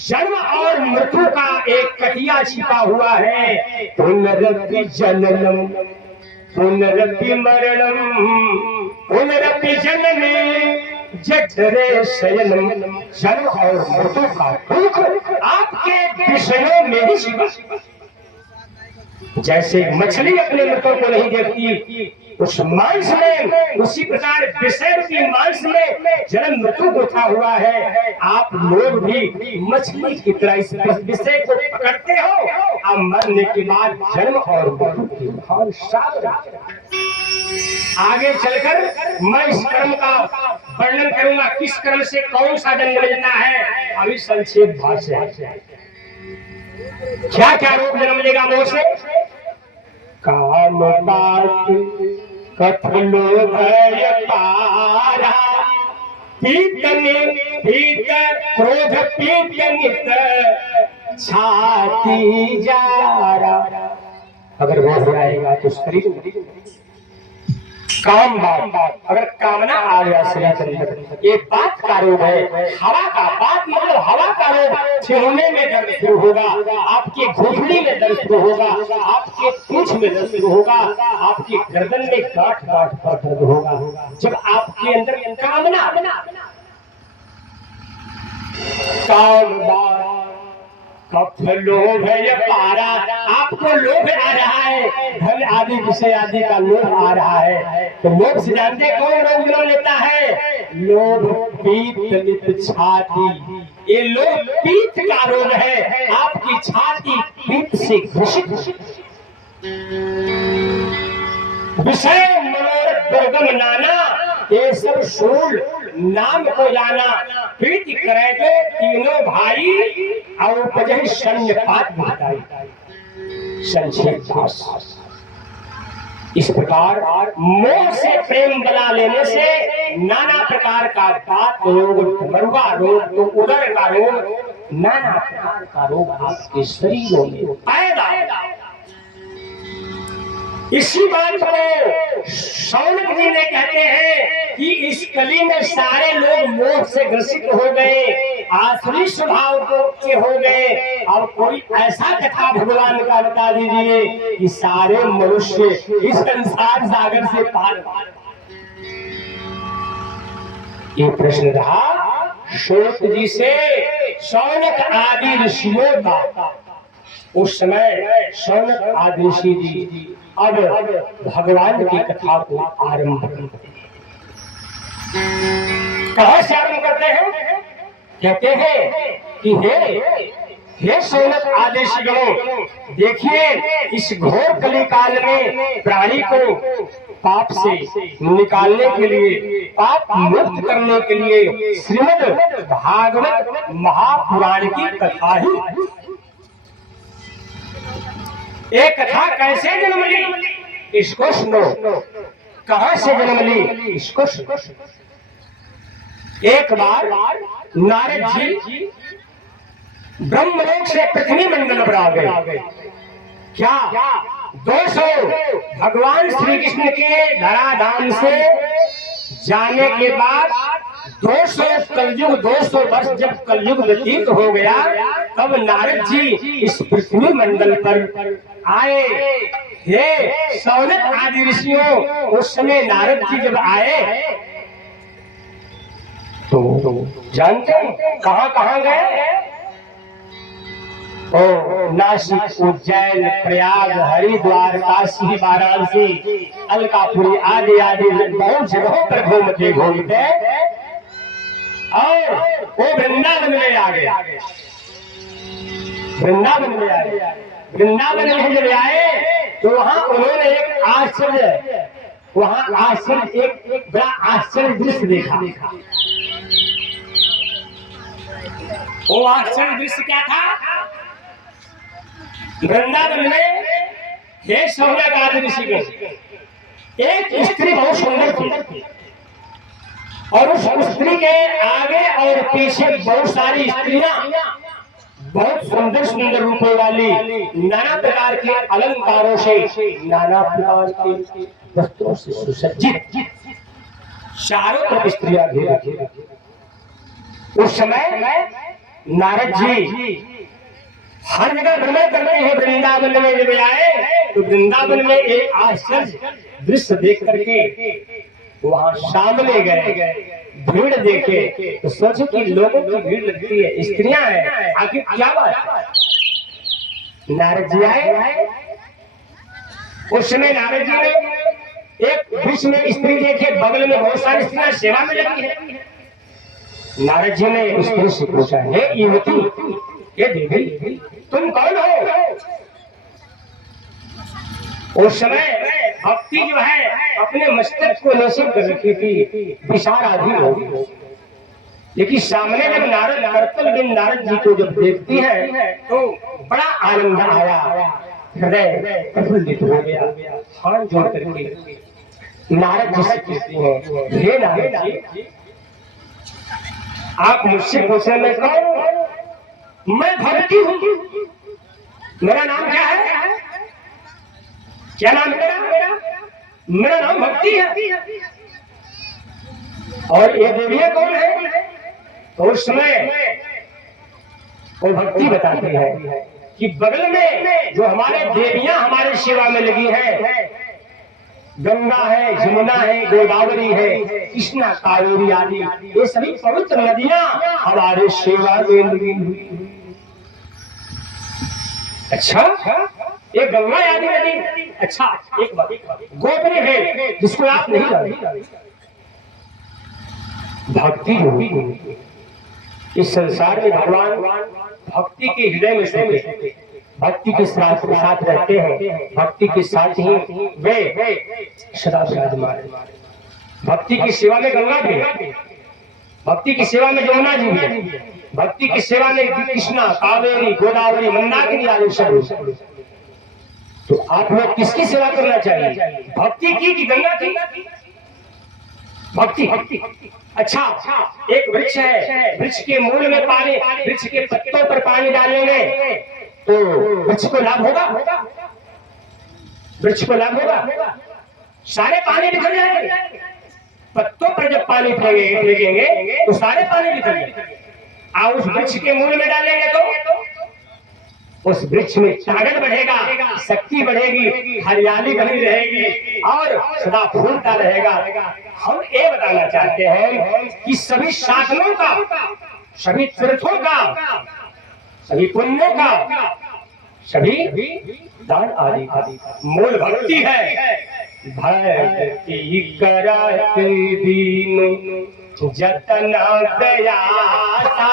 जन्म और मृत्यु का एक कटिया छिपा हुआ है। पुनरपि जननम पुनरपि मरणम पुनरपि जननी जठरे शयनम। जन्म और मृत्यु का दुख आपके विषयों में ही छिपा। जैसे मछली अपने मृतों को नहीं देखती उस मांस में, उसी प्रकार विषय की मांस में जन्म मृत्यु गुथा हुआ है। आप लोग भी मछली की तरह इस विषय को पकड़ते हो और मरने के बाद जन्म और मृत्यु की भान साथ। आगे चलकर मैं इस कर्म का वर्णन करूंगा, किस कर्म से कौन सा जन्म लेता है। अभी संक्षेप भाषा, क्या क्या रोग जन्म लेगा मोह से? काम बात कथ लोभ पारा, पीत क्रोध पीत नित छाती जारा। अगर वो हो जाएगा तो शरीर काम बात, अगर कामना आ गया शरीर, ये बात का रोग है। हवा का बात मतलब हवा का रोग। छिड़ने में दर्द शुरू होगा, आपके घुटने में दर्द शुरू होगा, आपके पूंछ में दर्द शुरू होगा, आपकी गर्दन में गांठ गांठ पर दर्द होगा। जब आपके अंदर कामना, काम बात कफ लोभ है पारा, आपको लोभ आ रहा है, धन आदि विषय आदि का लोभ आ रहा है। तो लोभ से जानते कौन रोग जन्म लेता है? लोभ पीत नित छाती। ये लोभ पीत का रोग है, आपकी छाती पीत से घुसित। विषय मनोरथ दुर्गम नाना, ये सब शूल नाम को जाना। प्रीति करे तो तीनों भाई और उपजहि सन्निपात बताई। संक्षेप भाषा इस प्रकार मोह से प्रेम बना लेने से नाना प्रकार का बात रोग, मरुआ रोग, तो उदर का रोग, नाना प्रकार का रोग आपके शरीरों में पैदा। इसी बात को शौनक जी ने कहते हैं कि इस कली में सारे लोग मोह से ग्रसित हो गए, आसुरी स्वभाव के हो गए। अब कोई ऐसा कथा भगवान का बता दीजिए कि सारे मनुष्य इस संसार सागर से पार। ये प्रश्न रहा शौनक जी से शौनक आदि ऋषियों का उस समय शौनक आदि ऋषि जी अब भगवान की कथा को आरंभ करते हैं। कहां से आरंभ करते हैं? कहते हैं कि हे शौनक आदि ऋषिगणों, देखिए इस घोर कली काल में प्राणी को पाप से निकालने के लिए, पाप मुक्त करने के लिए श्रीमद् भागवत महापुराण की कथा ही। एक कथा कैसे जन्म ली इसको सुनो, कहां से जन्म ली इसको सुनो। एक बार नारद जी ब्रह्मलोक से पृथ्वी मंडल पर आ गए। क्या 200 भगवान श्री कृष्ण के धराधाम से जाने के बाद 200 कलयुग 200 वर्ष जब कलयुग व्यतीत हो गया, तब नारद जी इस पृथ्वी मंडल पर आए। हे शौनक आदि ऋषियों, उस समय नारद जी जब आए तो जानते हैं कहां कहां गए? ओ नासिक, उज्जैन, प्रयाग, हरिद्वार, काशी, वाराणसी, अलकापुरी आदि आदि बहुत जगहों पर घूमते घूमते और वो वृंदावन में आ गए। वृंदावन में आ गए। वृंदावन में जब आए तो वहां उन्होंने एक आश्चर्य, एक बड़ा आश्चर्य दृश्य देखा। वो आश्चर्य दृश्य क्या था? वृंदावन में हे शौनक आदि ऋषिगण, एक स्त्री बहुत सुंदर थी और उस स्त्री के आगे और पीछे बहुत सारी स्त्रियां बहुत सुंदर सुंदर रूपों वाली, नाना प्रकार के अलंकारों से, नाना प्रकार के वस्त्रों से सुसज्जित चारों तरफ स्त्रियां घेरे। उस समय नारद जी हर जगह भ्रमण करते हैं। वृंदावन में जब आए तो वृंदावन में एक आश्चर्य दृश्य देख करके वहां सामने गए, भीड़ देखे तो सोचे कि लोगों की भीड़ लगती है, स्त्रियां हैं, आखिर क्या बात है? नारद जी आए। उस समय नारद जी ने एक वृक्ष में स्त्री देखे, बगल में बहुत सारी स्त्रियां सेवा में लगी है। नारद जी ने उस स्त्री से पूछा, हे युवती, ये देवी तुम कौन हो? उस समय भक्ति जो है अपने मस्तक को नसीब कर रखी थी, विचाराधीन हो गई। लेकिन सामने जब नारद करतल बिन नारद जी को जब देखती है तो बड़ा आनंद आया, हृदय प्रफुल्लित हो गया। हाथ जोड़ करके नारद जी से कहती हैं, हे नारद जी, आप मुझसे पूछने में कौन? मैं भक्ति हूँ। मेरा नाम क्या है? क्या नाम है मेरा? मेरा नाम भक्ति है। और ये देवियां कौन है? तो उस समय वो भक्ति बताती है कि बगल में जो हमारे देवियां हमारे सेवा में लगी है, गंगा है, जमुना है, गोदावरी है, कृष्णा, कावेरी आदि, ये सभी पवित्र नदियां हमारे सेवा में लगी हुई। अच्छा, ये गंगा आदि नदी, अच्छा एक बात, गोपनीय है जिसको आप नहीं जानते। भक्ति होगी इस संसार में, भगवान भक्ति के हृदय में सोते, भक्ति के साथ रहते हैं, भक्ति के साथ ही वे सदा विराजमान। भक्ति की सेवा में गंगा भी है, भक्ति की सेवा में जमुना जी भी है, भक्ति की सेवा में कृष्णा, कावेरी, गोदावरी, मंदाकिनी आदि सब। तो आप लोग किसकी सेवा करना चाहिए? भक्ति की कि गंगा की? भक्ति। अच्छा, एक वृक्ष है, वृक्ष के मूल में पानी, वृक्ष के पत्तों पर पानी डालेंगे तो वृक्ष को लाभ होगा? वृक्ष को लाभ होगा? सारे पानी निकल जाएंगे। पत्तों पर जब पानी फेंकेंगे तो सारे पानी निकल जाएंगे। आप उस वृक्ष के मूल में डालेंगे तो उस वृक्ष में ताकत बढ़ेगा, शक्ति बढ़ेगी, हरियाली बनी रहेगी और सदा फूलता रहेगा। हम ये बताना चाहते हैं कि सभी साधनों का, सभी तीर्थों का, सभी पुण्यों का, सभी दान आदि का मूल भक्ति है। भक्ति करत दीन जतना प्रयासा,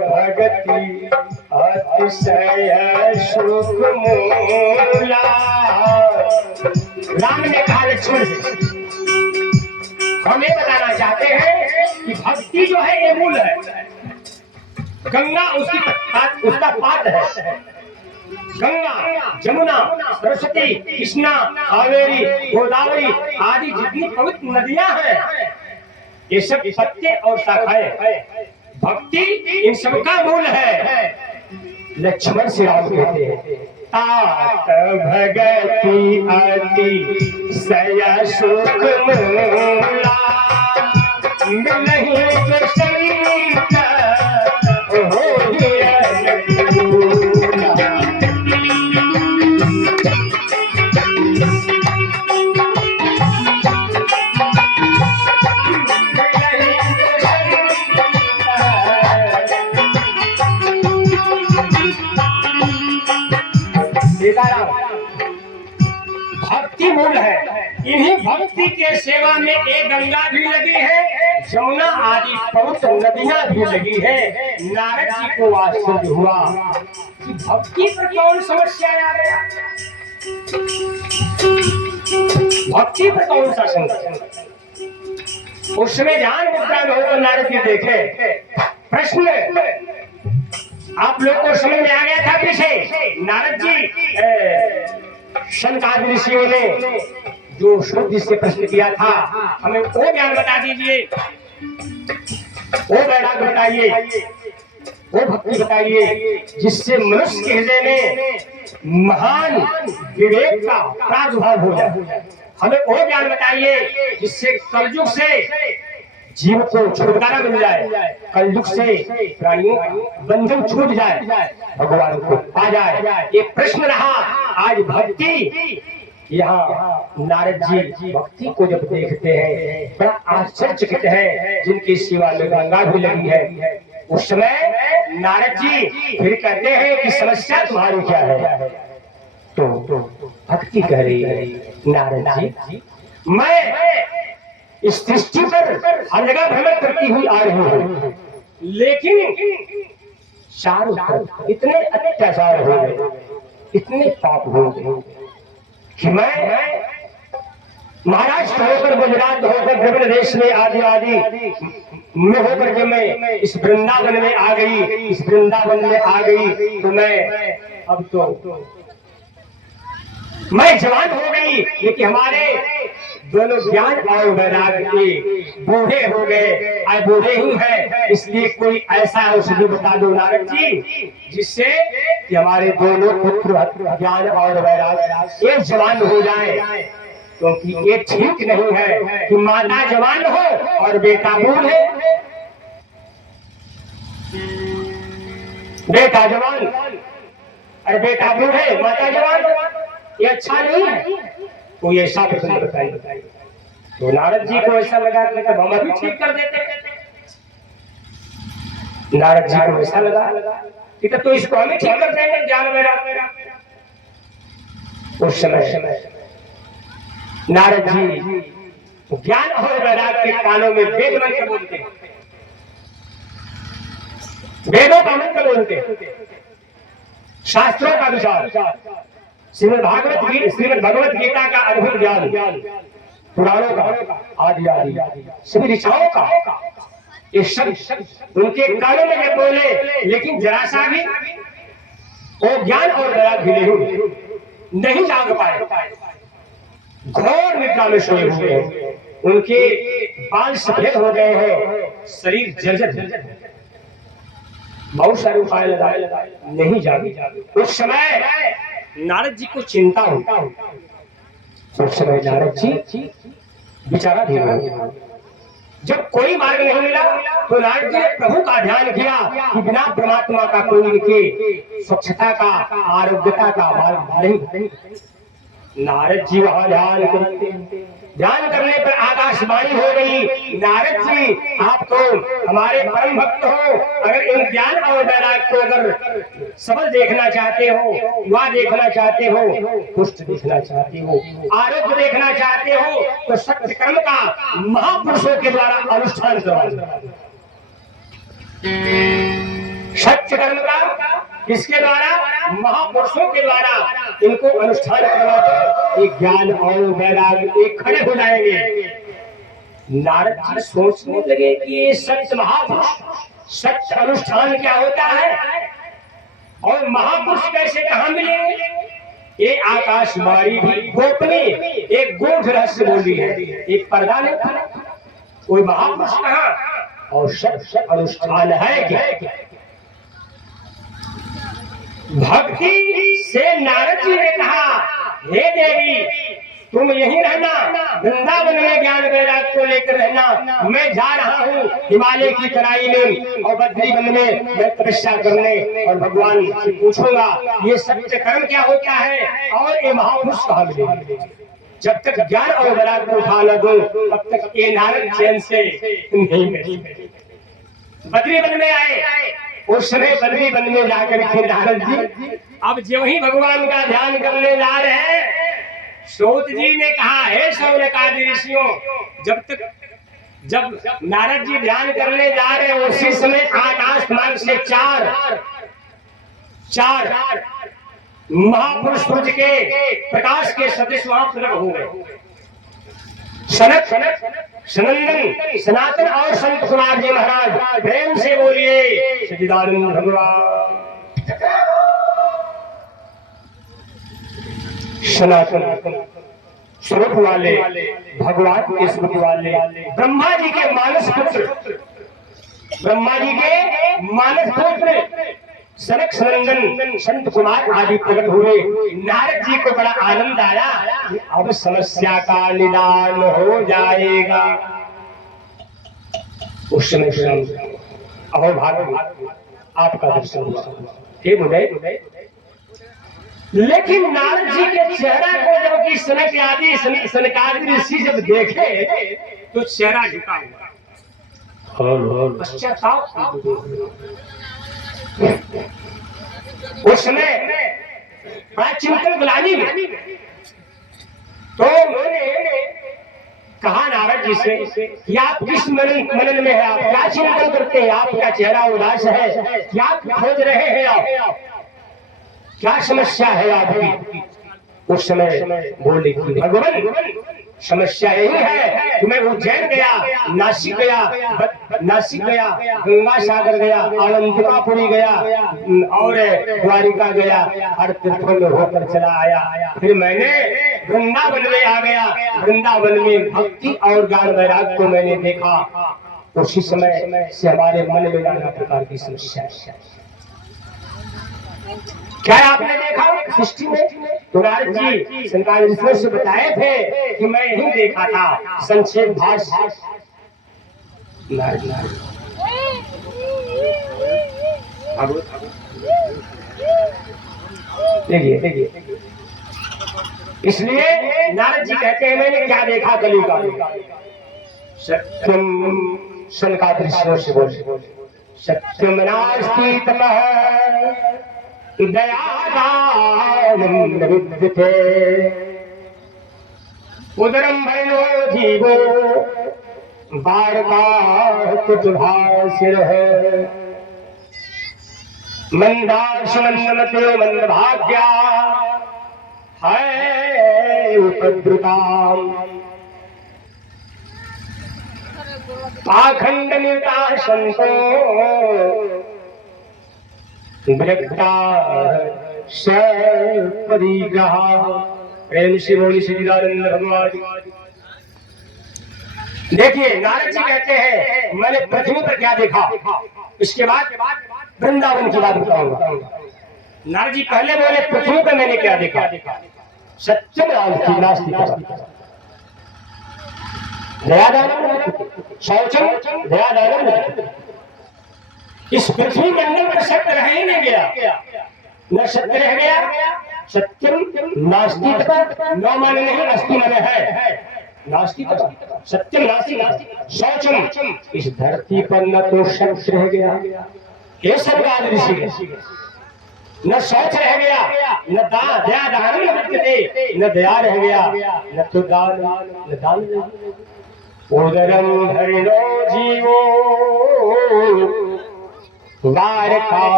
भगति अतिशय सुख मूला। राम ने कहा लक्ष्मण से, हम ये बताना चाहते हैं कि भक्ति जो है ये मूल है, गंगा उसका पात है। गंगा, जमुना, सरस्वती, कृष्णा, कावेरी, गोदावरी आदि जितनी पवित्र नदियां हैं, ये सब पत्ते और शाखाएं, भक्ति इन सबका मूल है। लक्ष्मण से राम कहते हैं, तात भगति अतिशय सुख मूला, मिलहि संत होहि अनुकूला। भक्ति मूल है। इन्हीं भक्ति के सेवा में एक गंगा भी लगी है, जमुना आदि पवित्र नदियां भी लगी है। नारद जी को आश्चर्य हुआ कि भक्ति पर कौन समस्या आ गया, भक्ति पर कौन सा संकट। उसमें ध्यान मुद्रा में होकर नारद जी देखे, प्रश्न आप लोग को समझ में आ गया था पीछे। नारद जी संत आदि ऋषियों ने जो शुद्धि से प्रश्न किया था, हमें वो ज्ञान बता दीजिए, वो वैराग्य बताइए, वो भक्ति बताइए जिससे मनुष्य के हृदय में महान विवेक का प्रादुर्भाव हो जाए। हमें वो ज्ञान बताइए जिससे कलयुग से जीव को छुटकारा मिल जाए, कलयुग से प्राणियों बंधन छूट जाए, भगवान को पा जाए। ये प्रश्न रहा। आज भक्ति, यहाँ नारद जी भक्ति को जब देखते हैं बड़ा आश्चर्यचकित है, जिनकी सेवा में गंगा भी लगी है। उस समय नारद जी फिर कहते हैं कि समस्या तुम्हारी क्या है। तो भक्ति कह रही है, नारद जी मैं इस सृष्टि पर हर जगह भ्रमण करती हुई आ रही हूँ, लेकिन चारों तरफ इतने अत्याचार हो गए, इतने पाप हो गए कि मैं महाराष्ट्र होकर, गुजरात होकर, द्रविड़ देश में आदि आदि में होकर जब मैं इस वृंदावन में आ गई, इस वृंदावन में आ गई तो मैं अब तो मैं जवान हो गई, लेकिन हमारे दोनों ज्ञान और वैराग्य के बूढ़े हो गए। आज बूढ़े ही हैं, इसलिए कोई ऐसा औषधि बता दो नारद जी जिससे कि हमारे दोनों पुत्र ज्ञान और वैराग्य एक जवान हो जाए। क्योंकि ये ठीक नहीं है कि माता जवान हो और बेटा बूढ़े, बेटा जवान और बेटा बूढ़े, माता जवान, ये अच्छा नहीं है। कोई ऐसा प्रसंग बताइए। तो नारद जी को ऐसा लगा कि तब हम भी ठीक कर देते। नारद जी को ऐसा लगा कि तब तो इसको हम ही ठीक कर देंगे, ज्ञान मेरा। उस समय नारद जी ज्ञान और वैराग्य के कानों में वेद मंत्र बोलते हैं, वेदों का मंत्र बोलते हैं, शास्त्रों का विचार, श्रीमद् भगवत गीता का अद्भुत ज्ञान, पुराणों का आदि आदि सभी ऋचाओं का, ये सब उनके कानों में जब बोले, लेकिन जरा सा भी वो ज्ञान और वैराग्य नहीं जाग पाए, घोर निद्रा में सोए हुए हैं, उनके बाल सफेद हो गए हैं, शरीर जर्जर, बहुत सारे उपाय लगाए नहीं जागे। उस समय नारद जी को चिंता होता, उस समय नारद जी बेचारा धीरे, जब कोई मार्ग नहीं मिला तो नारद जी ने प्रभु का ध्यान किया कि बिना परमात्मा का कोई इनके स्वच्छता का, आरोग्यता का मार्ग नहीं। नारद जी वहां ध्यान करने पर आकाशवाणी हो गई, नारद जी आप तो हमारे परम भक्त हो, अगर इन ज्ञान और वैराग्य को अगर सबल देखना चाहते हो, वह देखना चाहते हो, पुष्ट देखना चाहते हो, आरोग्य देखना चाहते हो, तो सत्य कर्म का महापुरुषों के द्वारा अनुष्ठान करो। सत्य कर्म का किसके द्वारा? महापुरुषों के द्वारा इनको अनुष्ठान करवा दो, ये ज्ञान और वैराग्य एक खड़े हो जाएंगे। नारद जी सोचने लगे कि ये सत्य महापुरुष, सत्य अनुष्ठान क्या होता है और महापुरुष कैसे कहाँ मिलेंगे? ये आकाशवाणी भी गोपनीय एक गूढ़ रहस्य बोली है, एक पर्दा नहीं था, कोई महापुरुष कहाँ और सत्य अनुष्ठान है क्या? भक्ति से नारद जी ने कहा, हे देवी तुम यहीं रहना, वृंदावन में ज्ञान वैराग्य को लेकर रहना, मैं जा रहा हूँ हिमालय की तराई में और बद्री वन में मैं तपस्या करने, और भगवान से पूछूंगा ये सत्य कर्म क्या होता है और ये महापुरुष कहाँ मिलेंगे। जब तक ज्ञान और वैराग्य को उठा न दो तब तक ये नारद चैन से नहीं मिलेंगे। बद्री वन में आए, उस समय बद्री वन में जाकर के नारद जी अब जो ही भगवान का ध्यान करने जा रहे हैं, सूत जी ने कहा, हे शौनक आदि ऋषियों, जब नारद जी ध्यान करने जा रहे हैं उसी समय आकाश मार्ग से चार महापुरुष सूर्य के प्रकाश के सदृश वहां प्रकट हो गए। सनक, सनंदन, सनातन और संत कुमार जी महाराज प्रेम से बोलिए सच्चिदानंद भगवान। सनातन स्वरूप वाले भगवान के स्वरूप वाले ब्रह्मा जी के मानस पुत्र, ब्रह्मा जी के मानस पुत्र सनक, सनंदन, संत कुमार आदि प्रकट हुए। नारद जी को बड़ा आनंद आया, अब समस्या का निदान हो जाएगा। उस समय अहो भागवत आपका दर्शन हुआ, हे बुढ़े। लेकिन नारद जी के चेहरा को जब कि सनक आदि सनकादि ऋषि जब देखे तो चेहरा झुका हुआ, पश्चाताप। उस समय बड़ा चिंतन गुलानी में तो उन्होंने कहा नारद जी से कि आप किस मनन में है, आप क्या चिंतन करते हैं, आपका चेहरा उदास है, क्या खोज रहे हैं आप, क्या समस्या है आपकी? उस समय बोले कि भगवान समस्या यही है कि मैं उज्जैन गया, नासिक गया, गंगा सागर गया, अनंतपुरी गया और द्वारिका गया, हर तीर्थों में होकर चला आया। फिर मैंने वृंदावन में आ गया, वृंदावन में भक्ति और ज्ञान वैराग्य को मैंने देखा। उसी समय से हमारे मन में नाना प्रकार की समस्या है। क्या आपने देखा सृष्टि में? तो नारद जी शंकर ऋषियों से बताए थे कि मैं यही देखा था। संक्षेप भाष्य देखिए, इसलिए नारद जी कहते हैं मैंने क्या देखा कलियुग में। सत्यम शंकर ऋषियों से बोले, सत्यम नास्ति तमः उदरम भैनो जीवो बारका कुतुभासिर है मंदाश मंदमते मंद भाग्या है उपद्रुताम पाखंड निता संतो विरक्ता परिग्रह। प्रेम से बोली श्रीदानंद भगवान। देखिए नारद जी कहते हैं मैंने पृथ्वी पर क्या देखा, इसके बाद वृंदावन की बात बताऊंगा। नारद जी पहले बोले पृथ्वी पर मैंने क्या देखा, सत्यम शौचम दयादानंद। इस पृथ्वी मंडल पर सत्य रह ही नहीं गया, न सत्य रह गया। सत्यम नास्तिकता, न माने नहीं, नास्ति माने है नास्तिकता। सत्यम नास्तिक शौचम, इस धरती पर न तो सत्य रह गया, ये सरकार ऋषि, न शौच रह गया, न दया दान न दया रह गया, न तो दान न दान। उदरम हरिणो जीवो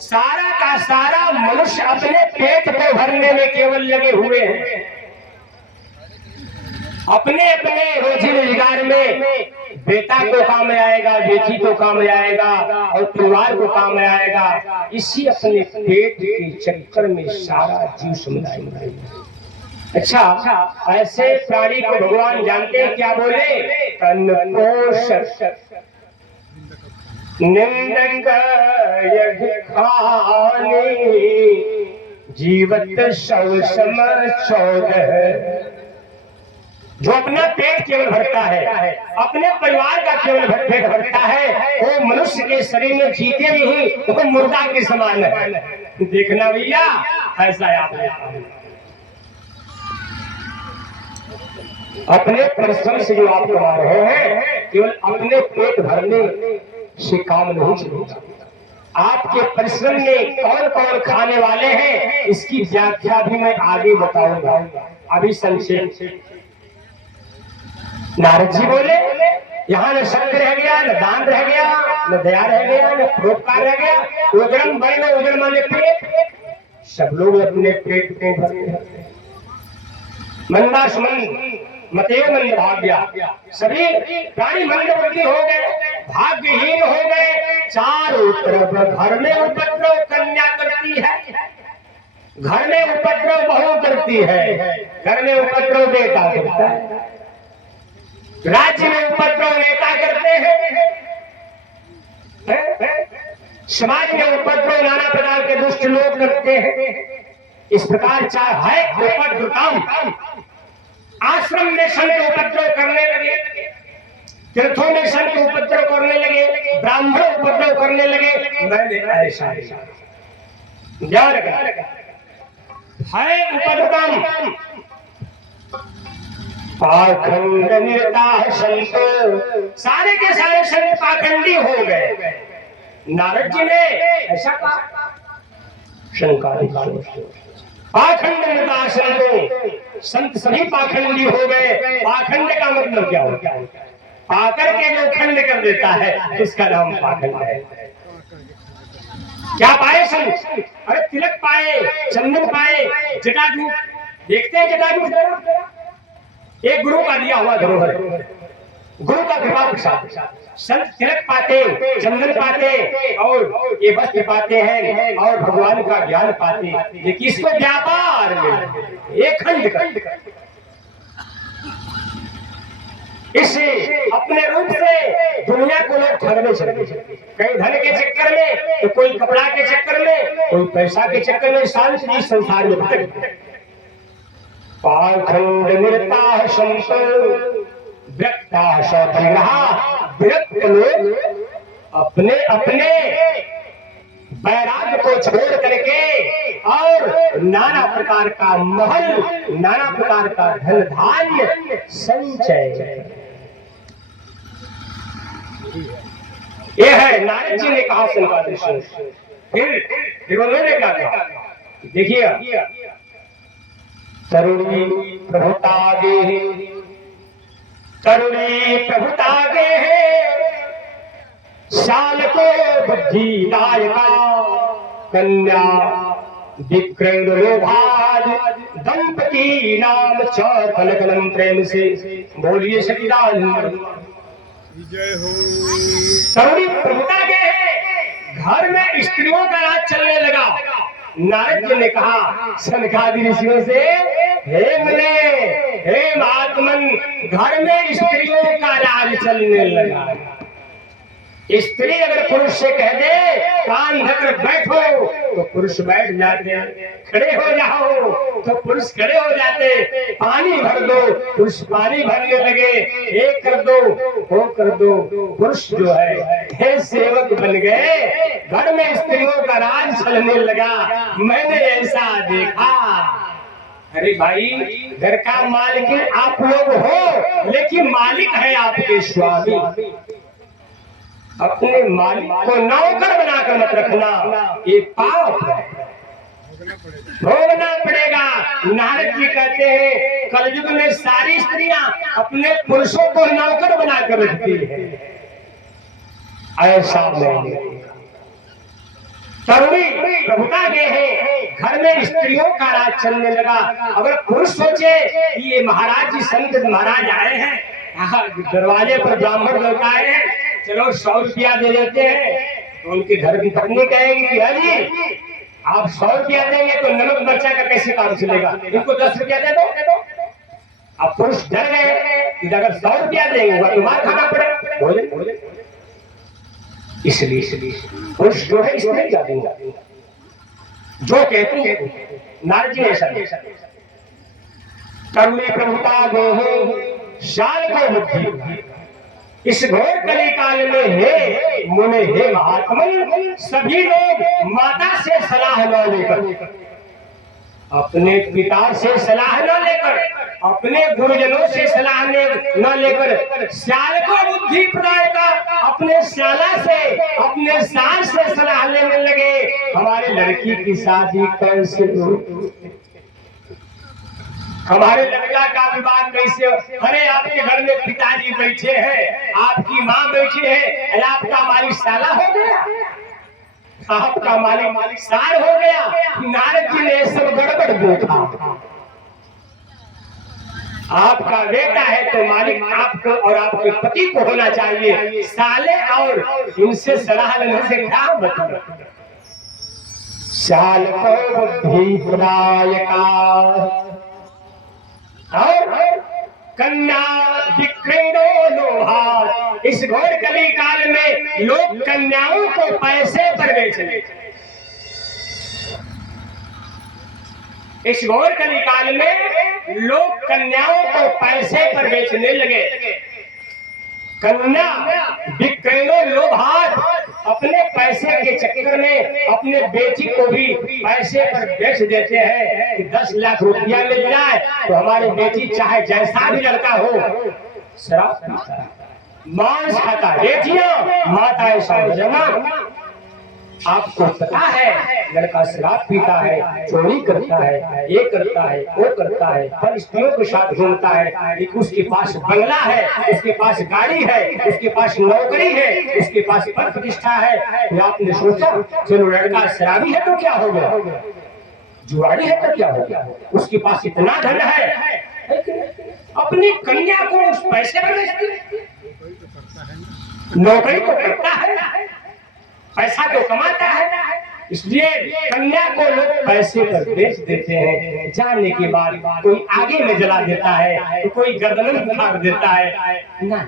सारा का सारा मनुष्य अपने पेट को भरने में केवल लगे हुए हैं, अपने अपने रोजी रोजगार में। बेटा को काम में आएगा, बेटी को काम में आएगा और परिवार को काम में आएगा। इसी अपने पेट के चक्कर में सारा जीव समुदाय। अच्छा, ऐसे प्राणी को भगवान जानते हैं क्या बोले, तन्पोष निंदक जीवत शव सम चौदह। जो अपना पेट केवल भरता है, अपने परिवार का केवल पेट भरता है, वो मनुष्य के शरीर में जीते नहीं, वो मुर्दा के समान है। देखना भैया ऐसा आप अपने परिश्रम से जो आप कमा रहे हैं, केवल अपने पेट भरने से काम नहीं चलेगा। आपके परिश्रम में कौन कौन खाने वाले हैं, इसकी व्याख्या भी मैं आगे बताऊंगा। अभी संक्षेप से नारद जी बोले यहाँ न सत्य रह गया, न दान रह गया, न दया रह गया, न परोपकार रह गया। उदरम भरना, उदर माने पेट, सब लोग अपने पेट को भरते हैं। मंदासमन मतेव मंद भाग्या, सभी प्राणी मंदबुद्धि हो गए, भाग्यहीन हो गए। चारों तरफ घर में उपद्रव कन्या करती है, घर में उपद्रव बहू करती है, घर में उपद्रव बेटा करता है, राज्य में उपद्रव नेता करते हैं, समाज में उपद्रव नाना प्रकार के दुष्ट लोग करते हैं। इस प्रकार चाहे है उपद्रवकाम। आश्रम में संत उपद्रव करने लगे, तीर्थों में संत उपद्रव करने लगे, ब्राह्मण उपद्रव करने लगे। मैंने ऐसा ध्यान रखा है उपद्रवकाम। पाखंड निरता संत, सारे के सारे संत पाखंडी हो गए। नारद जी ने ऐसा कहा, शंकर पाखंड निरता संत, संत सभी पाखंडी हो गए। पाखंड का मतलब क्या होता है, पाकर के जो खंड कर देता है उसका नाम पाखंड है। क्या पाए संत, अरे तिलक पाए, चंदन पाए, जटाजूट देखते हैं, जटाजूट एक गुरु का दिया हुआ धरोहर, गुरु का कृपा प्रसाद। संत तिलक पाते, चंदन पाते और ये वस्त्र पाते हैं और भगवान का ज्ञान पाते, ये किसको व्यापार में एक खंड कर। इसे अपने रूप से दुनिया को लोग ठगने चले, कहीं धन के चक्कर में, तो कोई कपड़ा के चक्कर में, कोई पैसा के चक्कर में, शांत जी संसार में भटक। पाखंड निरता संत व्यक्ता सौपरिग्रह, विरक्त लोग अपने अपने वैराग्य को छोड़ करके और नाना प्रकार का महल, नाना प्रकार का धन धान्य संचय। ये है नारद जी ने कहा संवाद। फिर उन्होंने क्या कहा, देखिए तरुणी प्रभुतागे तरुणी प्रभुतागे शाल को बुद्धि दायका कन्या विक्रय लोभाज दंपति नाम चौथल कलम प्रेम से बोलिए सतीदान जय हो। तरुणी प्रभुता के घर में स्त्रियों का राज चलने लगा। नारद जी ने कहा सनकादि ऋषियों से, हे मुने, हे महात्मन, घर में स्त्रियों का राज चलने लगा। स्त्री अगर पुरुष से कह दे कान ढककर बैठो तो पुरुष बैठ जाते, खड़े हो जाओ तो पुरुष खड़े हो जाते, पानी भर दो पुरुष पानी भरने लगे, एक कर दो वो कर दो। पुरुष जो है हे सेवक बन गए, घर में स्त्रियों का राज चलने लगा। मैंने ऐसा देखा। अरे भाई, घर का मालिक आप लोग हो, लेकिन मालिक है आपके स्वामी। अपने मालिक को नौकर बनाकर मत रखना, ये पाप है, भोगना पड़ेगा। नारद जी कहते हैं कलयुग में सारी स्त्रियां अपने पुरुषों को नौकर बनाकर रखती है, ऐसा नहीं। तरुणी प्रभुता के हैं, घर में स्त्रियों का राज चलने लगा। अगर पुरुष सोचे कि ये महाराज जी संत महाराज आए हैं, दरवाजे पर ब्राह्मण लोग आए हैं, चलो 100 रुपया दे देते हैं, तो उनके घर की पत्नी कहेगी कि अरे आप 100 रुपया देंगे तो नमक मिर्चा का कैसे काम चलेगा, इनको 10 रुपया दे दो। अब पुरुष डर गए कि अगर 100 रुपया देंगे तो मार खाना पड़े, बोले इसलिए पुरुष जो है इसमें क्या देंगे, जो कहती है। नारद जी ऐसा तरुणी प्रभुता गो शाल को बुद्धि। इस घोर कली काल में हे मुने, हे महात्मन, सभी लोग माता से सलाह न लेकर, अपने पिता से सलाह न लेकर, अपने गुरुजनों से सलाह न लेकर श्याल को बुद्धि प्रदान का अपने श्याला से, अपने सास से सलाह लेने लगे। हमारे लड़की की शादी कैसे हो, हमारे लड़का का विवाह कैसे हो। अरे आपके घर में पिताजी बैठे हैं, आपकी माँ बैठी है, आपका मालिक साला हो गया, आपका मालिक सार हो गया। नारद जी ने सब गड़बड़ देखा। आपका बेटा है तो मालिक आपको और आपके पति को होना चाहिए, साले और इनसे सलाह लेने से क्या मतलब। साल को बुद्धि प्रदायका और कन्या विक्रयो लोहा। इस घोर कली काल में लोग कन्याओं को पैसे पर बेचने, इस घोर कली काल में लोग कन्याओं को पैसे पर बेचने लगे। कन्या विक्रयो लोभात, अपने पैसे के चक्कर में अपने बेटी को भी पैसे पर बेच देते हैं कि 10 लाख रुपया मिल जाए तो हमारी बेटी चाहे जैसा भी लड़का हो शराब मांस खाता। बेटियां माताएं समझना, आपको पता है लड़का शराब पीता है, चोरी करता है, ये करता है, वो करता है, पर स्त्रियों के साथ घूमता है, उसके पास बंगला है, उसके पास गाड़ी है, उसके पास नौकरी है, उसके पास पद प्रतिष्ठा है। या आपने सोचा चलो लड़का शराबी है तो क्या हो गया, जुआरी है तो क्या हो गया, उसके पास इतना धन है, अपनी कन्या को उस पैसे पर नौकरी तो करता है, पैसा तो कमाता है, इसलिए कन्या को लोग पैसे पर बेच देते हैं। जाने के बाद कोई आगे में जला देता है तो कोई गर्दन में उखाड़ देता है। ना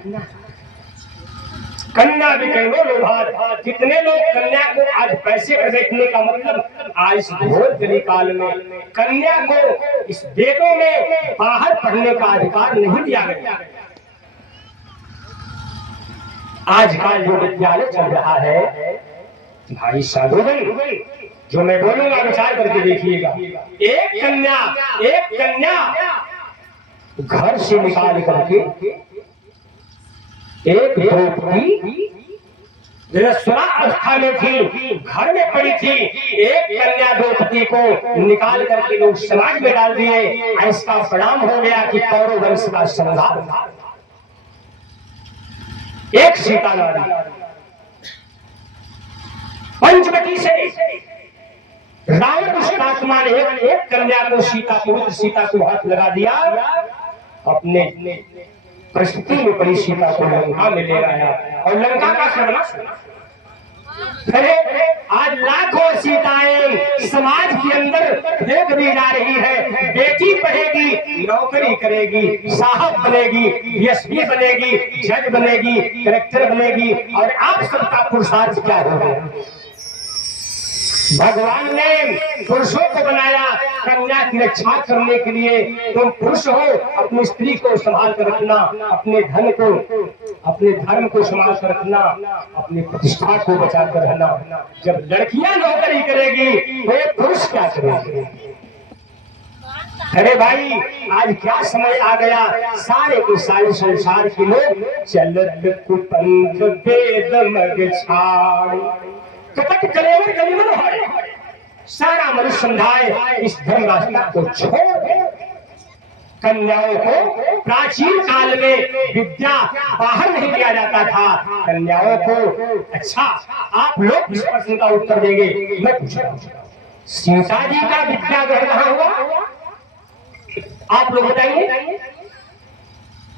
कन्या विक्रयो लोभात। कितने लोग कन्या को आज पैसे पर बेचने का मतलब, आज इस घोर कली काल में कन्या को इस वेदों में बाहर पढ़ने का अधिकार नहीं दिया गया। आज का जो विद्यालय चल रहा है भाई साधुगण, जो मैं बोलूंगा विचार करके देखिएगा। एक कन्या घर से निकाल करके एक द्रौपदी सुना अवस्था में थी, घर में पड़ी थी, एक कन्या द्रौपदी को निकाल करके लोग समाज में डाल दिए। ऐसा परिणाम हो गया कि कौरव वंश का संहार। एक सीता नारी पंचवटी से रावण दुष्टात्मा ने एक कन्या को, सीता पुत्र सीता को हाथ लगा दिया, अपने परिस्थिति में पड़ी सीता को लंका में ले आया और लंका का सर्वनाश। अरे आज लाखों सीताएं समाज के अंदर फेंक दी जा रही है। बेटी पढ़ेगी, नौकरी करेगी, साहब बनेगी, एसपी बनेगी, जज बनेगी, कलेक्टर बनेगी, और आप सबका पुरुषार्थ क्या होगा? भगवान ने पुरुषों को बनाया कन्या की रक्षा करने के लिए। तुम पुरुष हो, अपनी स्त्री को संभाल कर रखना, अपने धन को, अपने धर्म को संभाल कर रखना, अपनी प्रतिष्ठा को बचा कर रहना। जब लड़कियां नौकरी करेगी तो एक पुरुष क्या करेगा? अरे भाई, आज क्या समय आ गया, सारे के सारे संसार के लोग चलत कुपंथ वेद मग छाड़, कपट कलेवर कलिमन है, सारा मनुष्य समुदाय इस धर्म रास्ता को छोड़। कन्याओं को प्राचीन काल में विद्या बाहर नहीं दिया जाता था। कन्याओं को, अच्छा आप लोग इस प्रश्न का उत्तर देंगे, मैं पूछा सीता जी का विद्या ग्रहण कहाँ हुआ? आप लोग बताइए।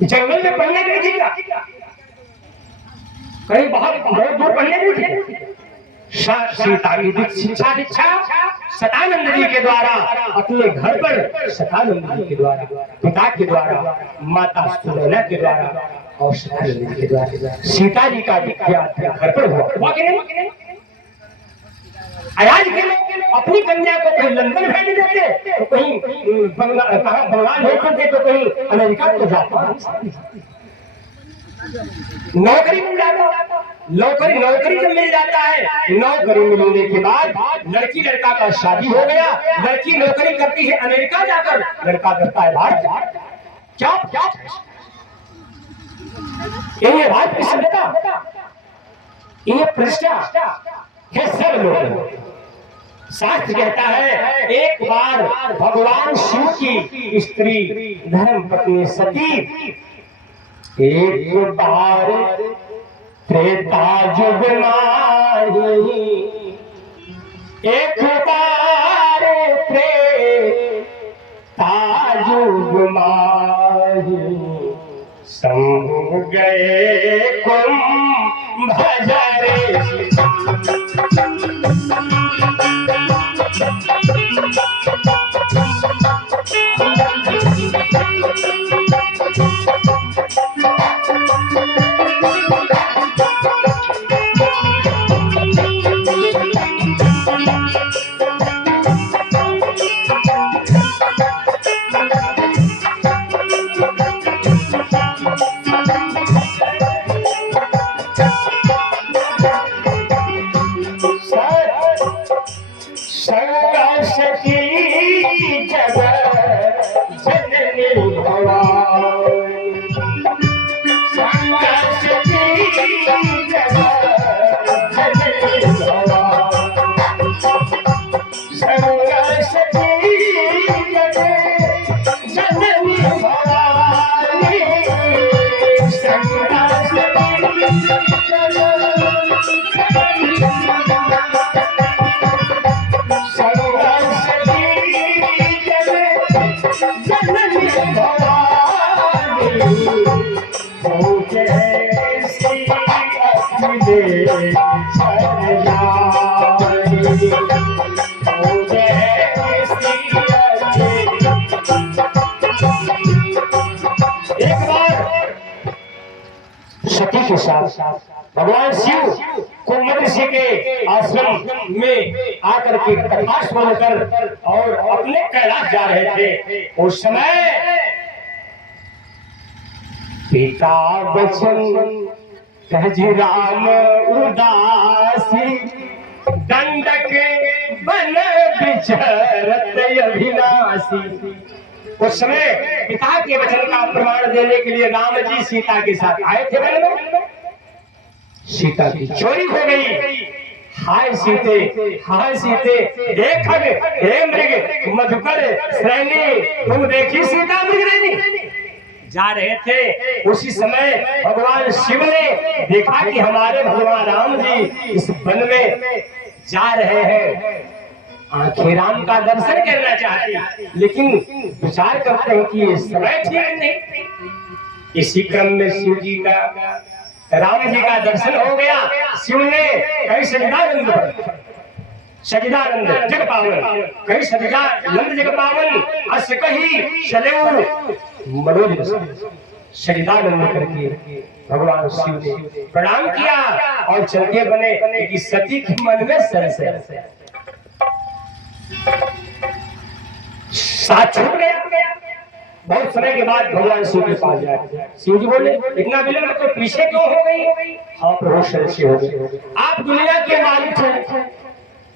जंगल में पढ़ने गई थी क्या? कहीं बहुत दूर पढ़ने गई थी? सीता की दीक्षा सतानंद जी के द्वारा, अपने घर पर सतानंद जी के द्वारा, पिता के द्वारा, माता सुनैना के द्वारा और सतानंद जी के द्वारा सीता जी का विद्या घर पर हुआ कि नहीं? आज के लोग अपनी कन्या को कहीं लंदन भेज देते, तो कहीं बंगाल भेज देते, तो कहीं अमेरिका को जाता। नौकरी मिल जाता, नौकरी जब मिल जाता है, नौकरी मिलने के बाद लड़की लड़का का शादी हो गया। लड़की नौकरी करती है अमेरिका जाकर, लड़का करता है भारत। क्या क्या ये बात की सभ्यता, ये भ्रष्टा है सब लोग। शास्त्र कहता है, एक बार भगवान शिव की स्त्री धर्म पत्नी सती एक बार त्रेता युग माही, एक बार त्रेता युग माही, शंभु गए कुंभ भजरे। सती के साथ भगवान शिव कुंभ ऋषि के आश्रम में आकर के कथा सुनकर और अपने कैलाश जा रहे थे। उस समय पिता बचन कहजी राम उदासी, दंडक बन विचरत अभिनाशी। उस समय पिता के वचन का प्रमाण देने के लिए राम जी सीता के साथ आए थे वन में। सीता की चोरी हो गई। हाय सीते, हाय सीते, देख हे मृग मधुकर श्रेणी, तुम देखी सीता मृग जा रहे थे। उसी समय भगवान शिव ने देखा कि हमारे भगवान राम जी इस वन में जा रहे हैं, आंखें राम का दर्शन करना चाहती, लेकिन विचार करते हैं कि ये समय ठीक नहीं। इसी क्रम में शिव जी का, राम जी का दर्शन हो गया। शिव ने कई सजदानंद जग पावन, कई सजदानंद जग पावन, अस कही चलेऊ मनोज सजदानंद करके भगवान शिव ने प्रणाम किया और चलते बने कि सती के मन में संशय साथ छूट गया। बहुत समय के बाद भगवान शिव के पास जाए, शिव जी बोले इतना विलंब तो पीछे क्यों हो गई? हाँ प्रभु संशय हो गए। आप दुनिया के मालिक हैं,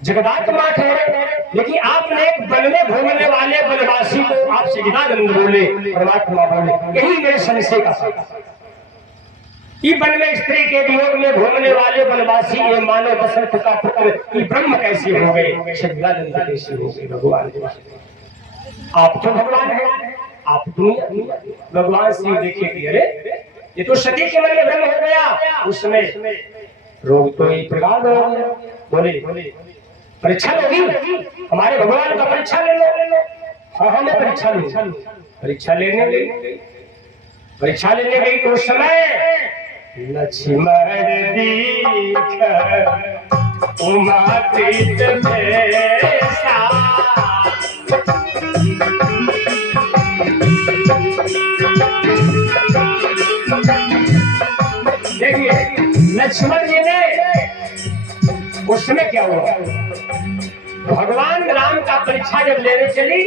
जगदात्मा ठहरे, लेकिन आपने एक वन में घूमने वाले वनवासी को आप सजदानंद बोले, परमात्मा बोले, यही मेरे संशय का वन में स्त्री के वियोग में घूमने वाले वनवासी ये मानव दशरथ का पुत्र कि ब्रह्म कैसे हो गए, सजदानंद कैसे हो गए? भगवान आप तो भगवान है, आप दुनिया। भगवान शिव देखे कि अरे ये तो सती के मन में ब्रह्म हो गया। उस समय रोग तो एक प्रकार हो गया। बोले परीक्षा लोगी, हमारे भगवान का परीक्षा ले लो। हाँ हमें परीक्षा लो। परीक्षा लेने गई, परीक्षा लेने गई तो उस समय लक्ष्मण दीख उमा प्रीत भेषा, देखिए लक्ष्मण जी ने उस समय क्या हुआ, भगवान राम का परीक्षा जब लेने चली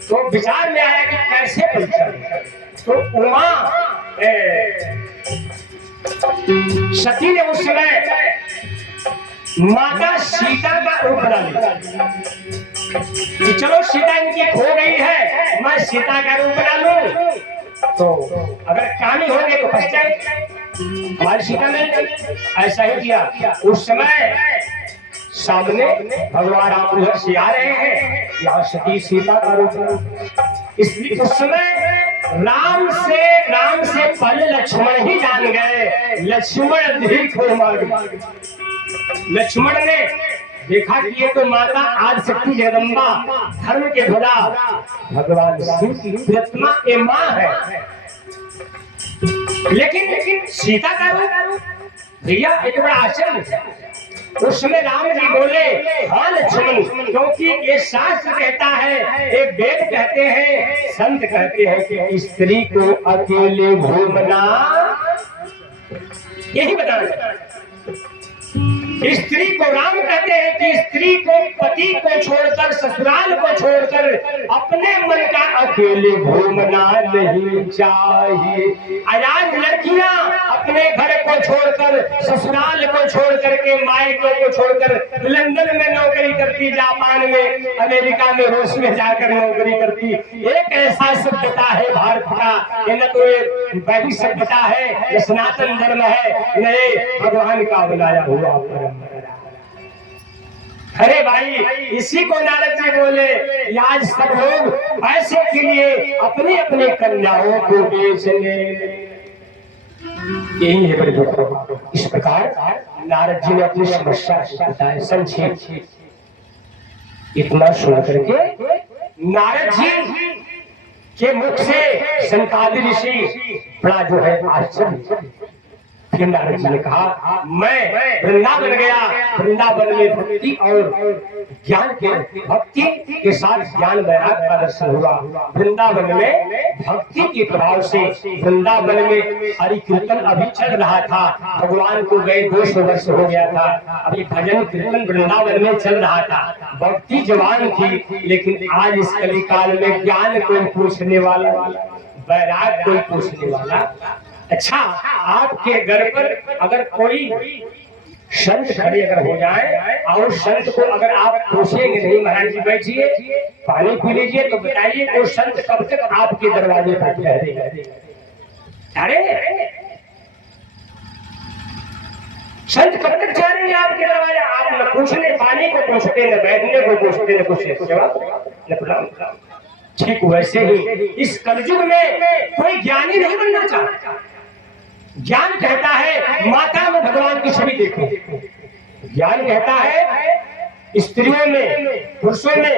तो विचार में आया कि कैसे परीक्षा लें। तो उमा सती ने उस समय माता सीता का रूप बना लिया कि चलो सीता इनकी खो गई है, मैं सीता का रूप बना लूं तो अगर कामी होंगे तो फंस जाए, हमारी सीता में ऐसा ही किया। उस समय सामने भगवान राम उधर से आ रहे हैं, यहाँ सती सीता का रूप। इसलिए उस समय राम से पहले लक्ष्मण ही जान गए, लक्ष्मण अधिक हो मार। लक्ष्मण ने देखा कि ये तो माता आदि शक्ति जगदम्बा धर्म के भला भगवान शिव की प्रियतमा ये मां है, लेकिन सीता का रूप भैया एक बड़ा आश्चर्य। उस समय राम जी बोले हाँ लक्ष्मण, क्योंकि ये शास्त्र कहता है, ये वेद कहते हैं, संत कहते हैं कि स्त्री को अकेले घूमना, यही बताना। स्त्री को राम कहते हैं कि स्त्री को पति को छोड़कर, ससुराल को छोड़कर अपने मन का अकेले घूमना नहीं चाहिए। आज लड़कियां अपने घर को छोड़कर, ससुराल को छोड़कर के, मायके को छोड़कर लंदन में नौकरी करती, जापान में, अमेरिका में, रूस में जाकर नौकरी करती। एक ऐसा सभ्यता है भारत का, न तो वैदिक सभ्यता है, न सनातन धर्म है, न भगवान का बनाया हुआ परंपरा। अरे भाई इसी को नारद जी बोले आज सब लोग पैसे के लिए अपने अपने कन्याओं को बेच ले, यही है बड़े दुख। इस प्रकार नारद जी ने अपनी समस्या बताया संक्षेप। इतना सुन करके नारद जी के मुख से सनकादि ऋषि बड़ा जो है आश्चर्य। फिर नारद जी ने कहा मैं वृंदावन गया, वृंदावन में भक्ति और ज्ञान के, भक्ति के साथ ज्ञान वैराग्य का दर्शन हुआ। वृंदावन में भक्ति के प्रभाव से वृंदावन में हरि कीर्तन अभी चल रहा था, भगवान को गए 200 वर्ष हो गया था, अभी भजन कीर्तन वृंदावन में चल रहा था, भक्ति जवान थी। लेकिन आज इस कलिकाल में ज्ञान कोई पूछने वाला, वैराग्य कोई पूछने वाला। अच्छा आपके घर पर अगर कोई संत खड़े अगर हो जाए और संत को अगर आप पूछेंगे नहीं महाराज जी बैठिए पानी पी लीजिए, तो बताइए वो संत कब तक आपके दरवाजे पर ठहरेगा? अरे संत कब तक जा रहे हैं आपके दरवाजे? आप न पूछने पानी को पूछते, न बैठने को पूछते, न कुछ सेवा न प्रणाम। ठीक वैसे ही इस कलयुग में कोई ज्ञानी नहीं बनना चाहता। ज्ञान कहता है माता में भगवान की छवि देखो। ज्ञान कहता है स्त्रियों में, पुरुषों में,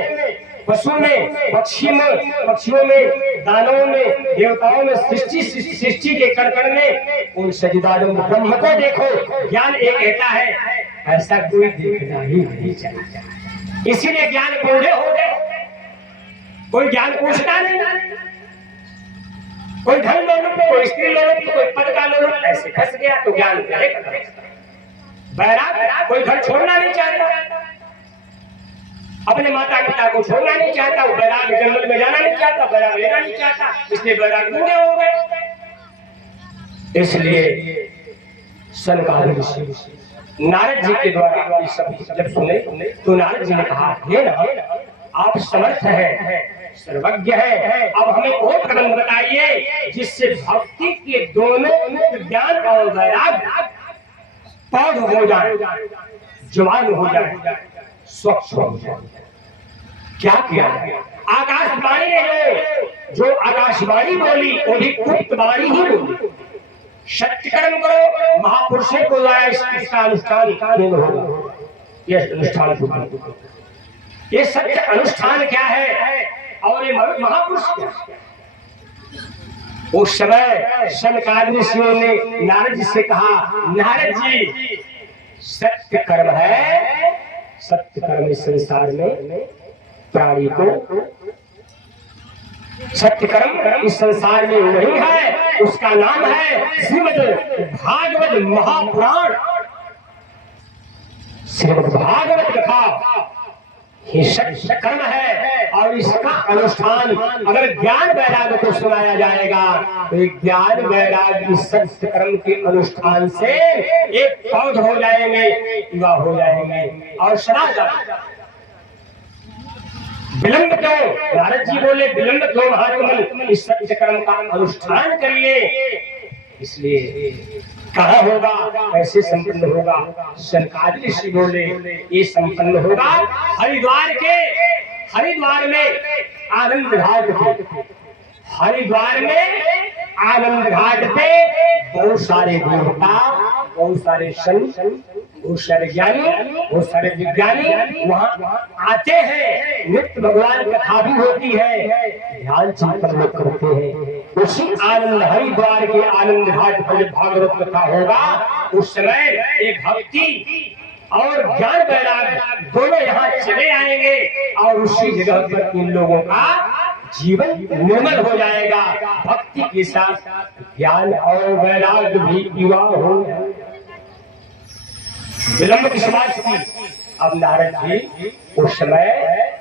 पशु में, पक्षियों में, दानवों में, देवताओं में, सृष्टि के कण कण में उन सजिदारों ब्रह्म को देखो। ज्ञान एक कहता है ऐसा कोई देखना ही नहीं चाहता। इसीलिए ज्ञान बूढ़े हो गए। कोई ज्ञान पूछता नहीं। कोई धन लोलुप, कोई स्त्री लोलुप, कोई पद का लोलुप, ऐसे फंस गया तो ज्ञान बैराग कोई घर छोड़ना नहीं चाहता, अपने माता पिता को छोड़ना नहीं चाहता, वो बैराग जंगल में जाना नहीं चाहता, बैराग लेना नहीं चाहता, इसलिए बैराग बूढ़े हो गए। इसलिए सनकादिक ऋषि नारद जी के द्वारा ये सब जब सुने तो नारद जी ने कहा हे नारद, आप समर्थ है, सर्वज्ञ है, अब हमें वो प्रबंध बताइए जिससे भक्ति के दोनों ज्ञान और वैराग पौध हो जाए, जवान हो जाए, स्वच्छ हो जाए। क्या किया? आकाशवाणी ने जो आकाशवाणी बोली वो भी गुप्त वाणी ही बोली। सत्य कर्म करो, महापुरुषों को लाया, इसका अनुष्ठान होगा। यह अनुष्ठान, ये सत्य अनुष्ठान क्या है और ये महापुरुष क्या है? उस समय सनकादिक ऋषियों ने नारद जी से कहा नारद जी, सत्य कर्म है, सत्य कर्म इस संसार में प्राणी को, सत्य कर्म इस संसार में वही है, उसका नाम है श्रीमद् भागवत महापुराण। श्रीमद् भागवत कथा ये सत्य कर्म है और इसका अनुष्ठान अगर ज्ञान वैराग्य को सुनाया जाएगा तो ज्ञान वैराग्य सत्य कर्म के अनुष्ठान से एक पौध हो जाएंगे, युवा हो जाएंगे और सदा जाएंगे। विलंब क्यों? नारद जी बोले विलंब क्यों महात्मन, इस सत्य कर्म का अनुष्ठान करिए। इसलिए कहाँ होगा, कैसे संपन्न होगा? सनकादिक ऋषि बोले ये संपन्न होगा हरिद्वार में आनंद घाट पे। हरिद्वार में आनंद घाट पे बहुत सारे देवता, बहुत सारे संत, बहुत सारे ज्ञानी, बहुत सारे विज्ञानी वहाँ आते हैं। नित्य भगवान कथा भी होती है, ध्यान चिंतन लोग करते हैं। उसी आनंद हरिद्वार के आनंद घाट पर जब भागवत कथा होगा उस समय एक भक्ति और ज्ञान वैराग्य दोनों यहाँ चले आएंगे और उसी जगह पर इन लोगों का जीवन निर्मल हो जाएगा। भक्ति के साथ ज्ञान और वैराग्य भी युवा हो। विलंब किस बात की? अब नारद जी उस समय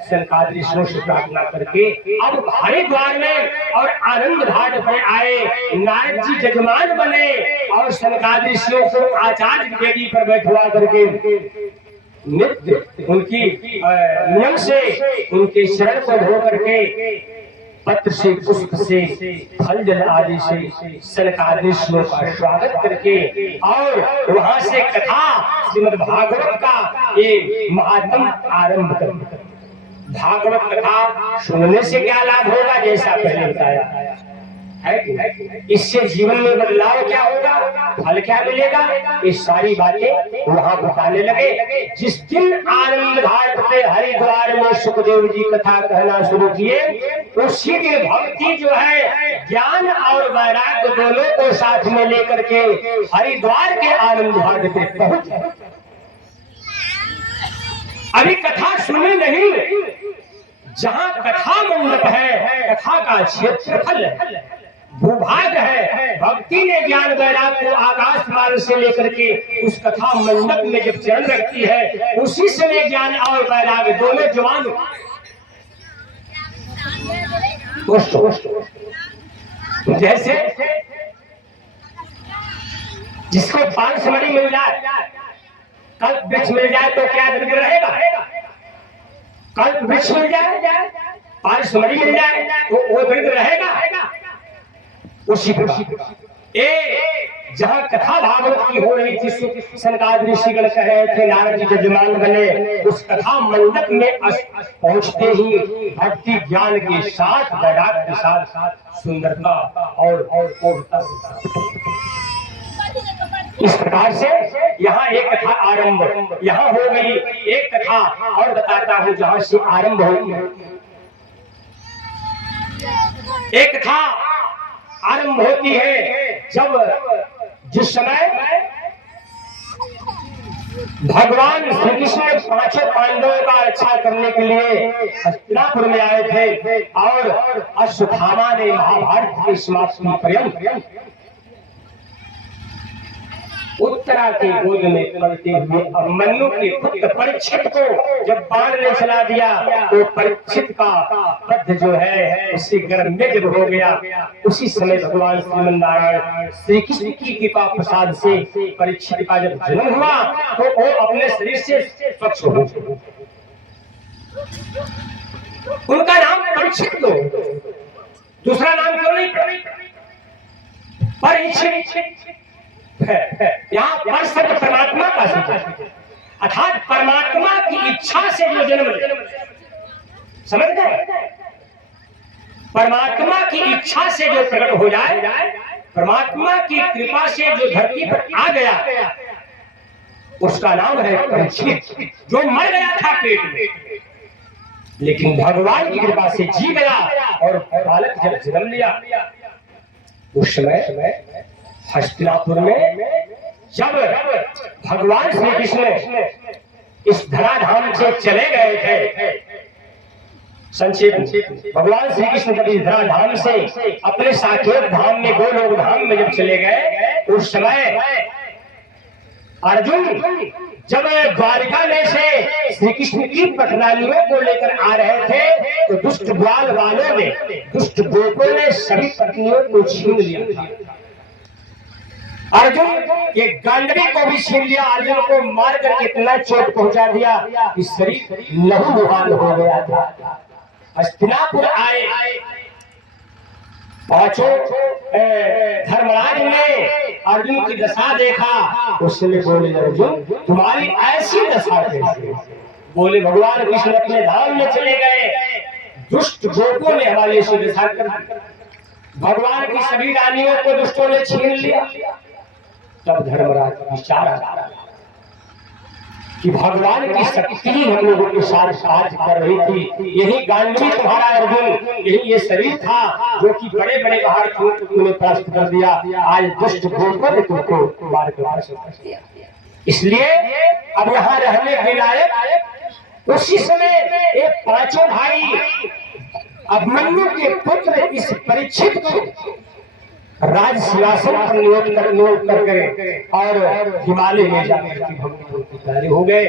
सनकादिक ऋषियों से प्रार्थना करके अब हरिद्वार में और आनंद घाट पर आए। नारद जी जजमान बने और सनकादिक ऋषियों को आचार्य की वेदी पर बैठवा करके नित्य उनकी नियम से उनके शरण को धो करके पत्र से, पुष्प से, फल जल आदि से सनकादिक ऋषियों का स्वागत करके और वहां से कथा श्रीमद् भागवत का ये महात्म आरंभ कर। भागवत कथा सुनने से क्या लाभ होगा? जैसा पहले बताया है कि इससे जीवन में बदलाव क्या होगा, फल क्या मिलेगा, ये सारी बातें वहां बताने लगे। जिस दिन आनंद घाट पे हरिद्वार में सुखदेव जी कथा कहना शुरू किए उसी दिन भक्ति जो है ज्ञान और वैराग्य दोनों को साथ में लेकर के हरिद्वार के आनंद घाट पे पहुंचे। अभी कथा सुनी नहीं, जहां कथा मंडप है, कथा का क्षेत्रफल है, भूभाग है। भक्ति ने ज्ञान वैराग्य को आकाश मार्ग से लेकर के उस कथा मंडप में जब चरण रखती है उसी समय ज्ञान और वैराग्य दोनों जवान। जैसे जिसको पान समरी मिल जाए, कल्प वृक्ष मिल जाए तो क्या दरिद्र रहेगा? कल्प वृक्ष मिल जाए, पान समरी मिल जाए तो वो दरिद्र रहेगा। उसी प्रकार जहाँ कथा भागवत की हो रही थी, सनकादिक ऋषिगण कह रहे थे, नारद जी जजमान बने। उस कथा मंडप में पहुंचते ही भक्ति ज्ञान के साथ, वैराग्य के साथ सुंदरता और इस प्रकार से यहाँ एक कथा आरंभ यहाँ हो गई। एक कथा और बताता हूँ जहाँ से आरंभ हुई। एक कथा आरंभ होती है जब जिस समय भगवान श्री कृष्ण पांचों पांडवों का रक्षा करने के लिए हस्तिनापुर में आए थे और अश्वत्थामा ने महाभारत की समाप्ति पर्यंत उत्तरा के गोद में पलते हुए अभिमन्यु के पुत्र परीक्षित को जब बाण ने चला दिया तो परीक्षित का पद जो है उससे गर्भ में जब हो गया, उसी समय भगवान श्रीमन्नारायण श्री कृष्ण की कृपा प्रसाद से परीक्षित का जब जन्म हुआ तो वो अपने शरीर से स्वच्छ हो गए। उनका नाम परीक्षित लो, दूसरा नाम क्यों नहीं परीक्षित? यहाँ पर शब्द परमात्मा का शब्द है, अर्थात परमात्मा की इच्छा से जो जन्म ले, समझ गए? परमात्मा की इच्छा से जो प्रकट हो जाए, परमात्मा की कृपा से जो धरती पर आ गया, उसका नाम है परीक्षित। जो मर गया था पेट में, लेकिन भगवान की कृपा से जी गया और बालक जब जन्म लिया, उस समय हस्तिनापुर में जब भगवान श्री कृष्ण इस धराधाम से चले गए थे, संक्षेप भगवान श्री कृष्ण जब इस धराधाम से अपने साकेत धाम में, गोलोक धाम में जब चले गए, उस समय अर्जुन जब द्वारिका में से श्री कृष्ण की पटनालियों को लेकर आ रहे थे तो दुष्ट ग्वाल वालों ने, दुष्ट गोपों ने सभी पत्नियों को छीन लिया था। अर्जुन के गांडवी को भी छीन लिया, अर्जुन को मारकर इतना चोट पहुंचा दिया कि शरीर लहू लुहान हो गया था। हस्तिनापुर आए पांचों, धर्मराज ने अर्जुन की दशा देखा, उसने बोले अर्जुन तुम्हारी ऐसी दशा कैसे? बोले भगवान कृष्ण अपने धाम में चले गए, दुष्ट गोपों ने हमारी ऐसी दशा कर दी, भगवान की सभी रानियों को दुष्टों ने छीन लिया। तब धर्मराज विचार आया कि भगवान की शक्ति हम लोगों के साथ कार्य कर रही थी। यही गांधी तुम्हारा अर्जुन, यही ये शरीर था जो कि बड़े बड़े बाहर तुमने परास्त कर दिया। आज दुष्ट गोपों ने तुमको मार कर दिया, इसलिए अब यहाँ रहने के लायक। उसी समय एक पांचों भाई अभिमन्यु के पुत्र इस परीक्षित को राज सिंहासन पर नियुक्त कर और हिमालय में जाकर भक्ति हो गए।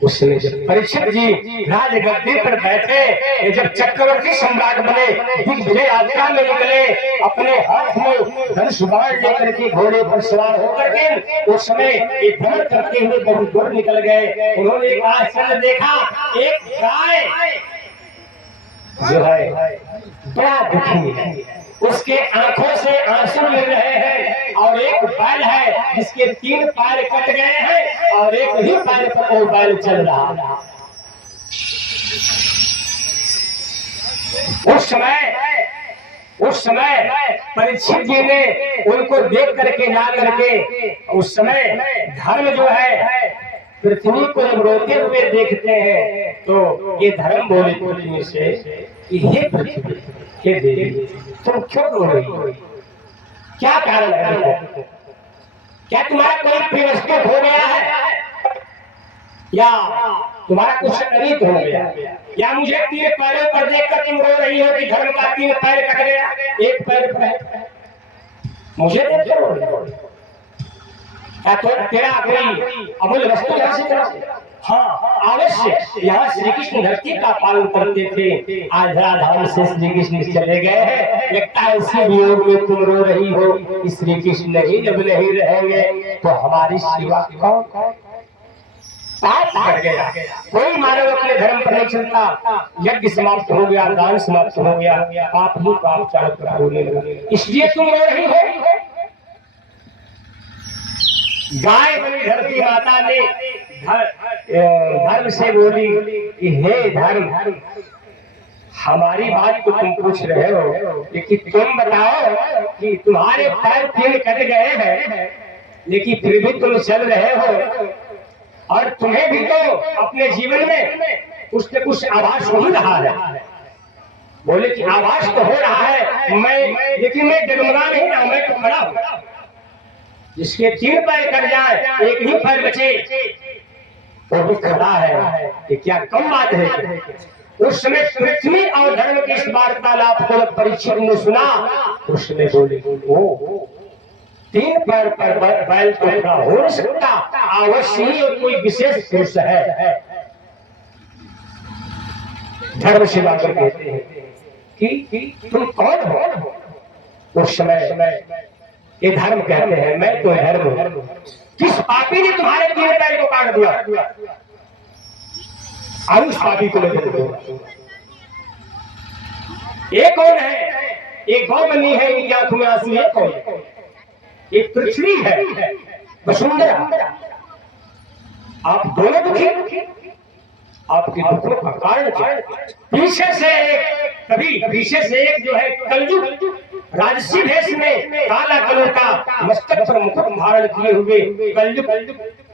उस समय जब परीक्षित जी राज गद्दी पर बैठे, जब चक्रवर्ती सम्राट बने, दिग्विजय यात्रा में निकले, अपने हाथ में धनुष बाण लेकर के घोड़े पर सवार होकर के उस समय एक भ्रमण करते हुए बहुत दूर निकल गए। उन्होंने एक आश्चर्य देखा, एक गाय जो है बड़ा दुखी है, उसके आंखों से आंसू गिर रहे हैं, और एक बैल है जिसके 3 पैर कट गए हैं और एक ही पैर पर वो बैल चल रहा है। उस समय परीक्षित जी ने उनको देख करके ना करके, उस समय धर्म जो है पृथ्वी को जब रोते हुए देखते हैं तो ये धर्म बोले पृथ्वी से कि हे पृथ्वी, हे देवी, तुम क्यों रो रही हो? क्या कारण है? क्या तुम्हारा कोई प्रियवस्तु हो गया है, या तुम्हारा कुछ अनित हो गया, या मुझे 3 पैरों पर देखकर तुम रो रही हो कि धर्म का 3 पैर कट गया, 1 पैर पर है, मुझे देखकर रो रही हो? क्या तो तेरा कोई अमूल्य वस्तु यहाँ से चला? हाँ, अवश्य यहाँ श्री कृष्ण धरती का पालन करते थे, आज धराधाम से श्री कृष्ण चले गए हैं। लगता है इसी वियोग में तुम रो रही हो। श्री कृष्ण नहीं जब नहीं रहेंगे तो हमारी सेवा कौन कर गया? कोई मानव अपने धर्म पर नहीं चलता। यज्ञ समाप्त हो गया, दान समाप्त हो गया, पाप ही पाप चारों तरफ होने लगा। इसलिए तुम रो रही हो। गाय बनी धरती माता ने धर्म से बोली कि हे धर्म, हमारी बात को तुम पूछ रहे हो, लेकिन तुम बताओ कि तुम्हारे पैर 3 कट गए हैं लेकिन फिर भी तुम चल रहे हो, और तुम्हें भी तो अपने जीवन में कुछ न कुछ आभास हो ही रहा है। बोले कि आभास तो हो रहा है, लेकिन मैं डगमगा नहीं रहा, मैं तो खड़ा हूं। जिसके 3 पैर कट जाए, एक ही पैर बचे, वो भी खड़ा है, ये क्या कम बात है। उस समय पृथ्वी और धर्म की इस वार्तालाप को परीक्षक ने सुना, उसने बोले ओ 3 पैर पर बैल तो खड़ा हो नहीं सकता, अवश्य ही और कोई विशेष पुरुष है। धर्म से बाकर कहते हैं कि तुम कौन हो? उस समय ये धर्म कहते हैं मैं तो धर्म हूं। किस पापी ने तुम्हारे 3 पैर को काट दिया? और उस पापी को लेकर दो। ये कौन है? एक गौ बनी है, इनकी आंखों में आंसू है, कौन? एक पृथ्वी है, वसुंधरा। आप दोनों दुखी, आपके दुखों का कारण क्या? पीछे से एक जो है कलयुग राजसी भेष में काला कलर का मस्तक पर मुकुट धारण किए हुए कलयुग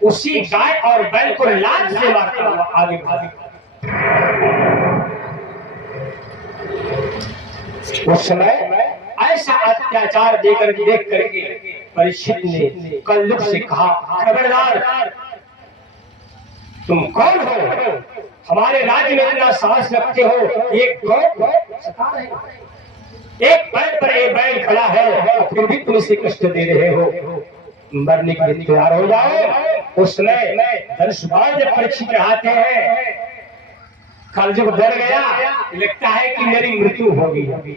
उसी गाय और बैल को लात से मारता हुआ आगे बढ़ा। उस समय ऐसा अत्याचार देख करके परीक्षित ने कलयुग से कहा, खबरदार, तुम कौन हो? हमारे राज्य में इतना साहस रखते हो? एक पैर पर एक बैल खड़ा है, फिर भी तुम इसे कष्ट दे रहे हो, मरने के लिए तैयार हो जाओ। उस समय धनुष्बाण जब परीक्षित चढ़ाते हैं, कलयुग डर गया, लगता है कि मेरी मृत्यु होगी।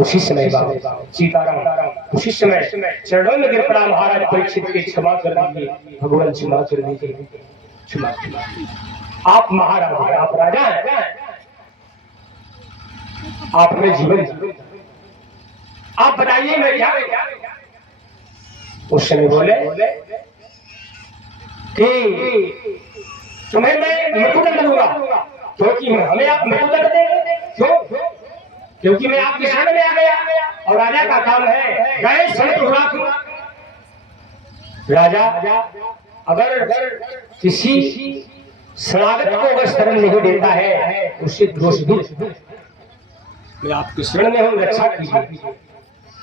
उसी समय सीताराम उसी समय चरणों में गिर पड़ा, महाराज परीक्षित के क्षमा कर दीजिए, भगवान क्षमा कर दीजिए, क्षमा। आप महाराज हैं, आप राजा हैं, आपने जीवन, आप बताइए मैं क्या? उस समय बोले कि तुम्हें मैं मृत्युदंड दूंगा, क्योंकि हमें आप मृत्युदंड देंगे। क्यों? क्योंकि मैं आपके शरण में आ गया, और राजा का काम है गए शरण हुआ। राजा अगर किसी शरणागत को अगर शरण नहीं देता है, उससे दोष भी। मैं आपके शरण में हूं, रक्षा कीजिए।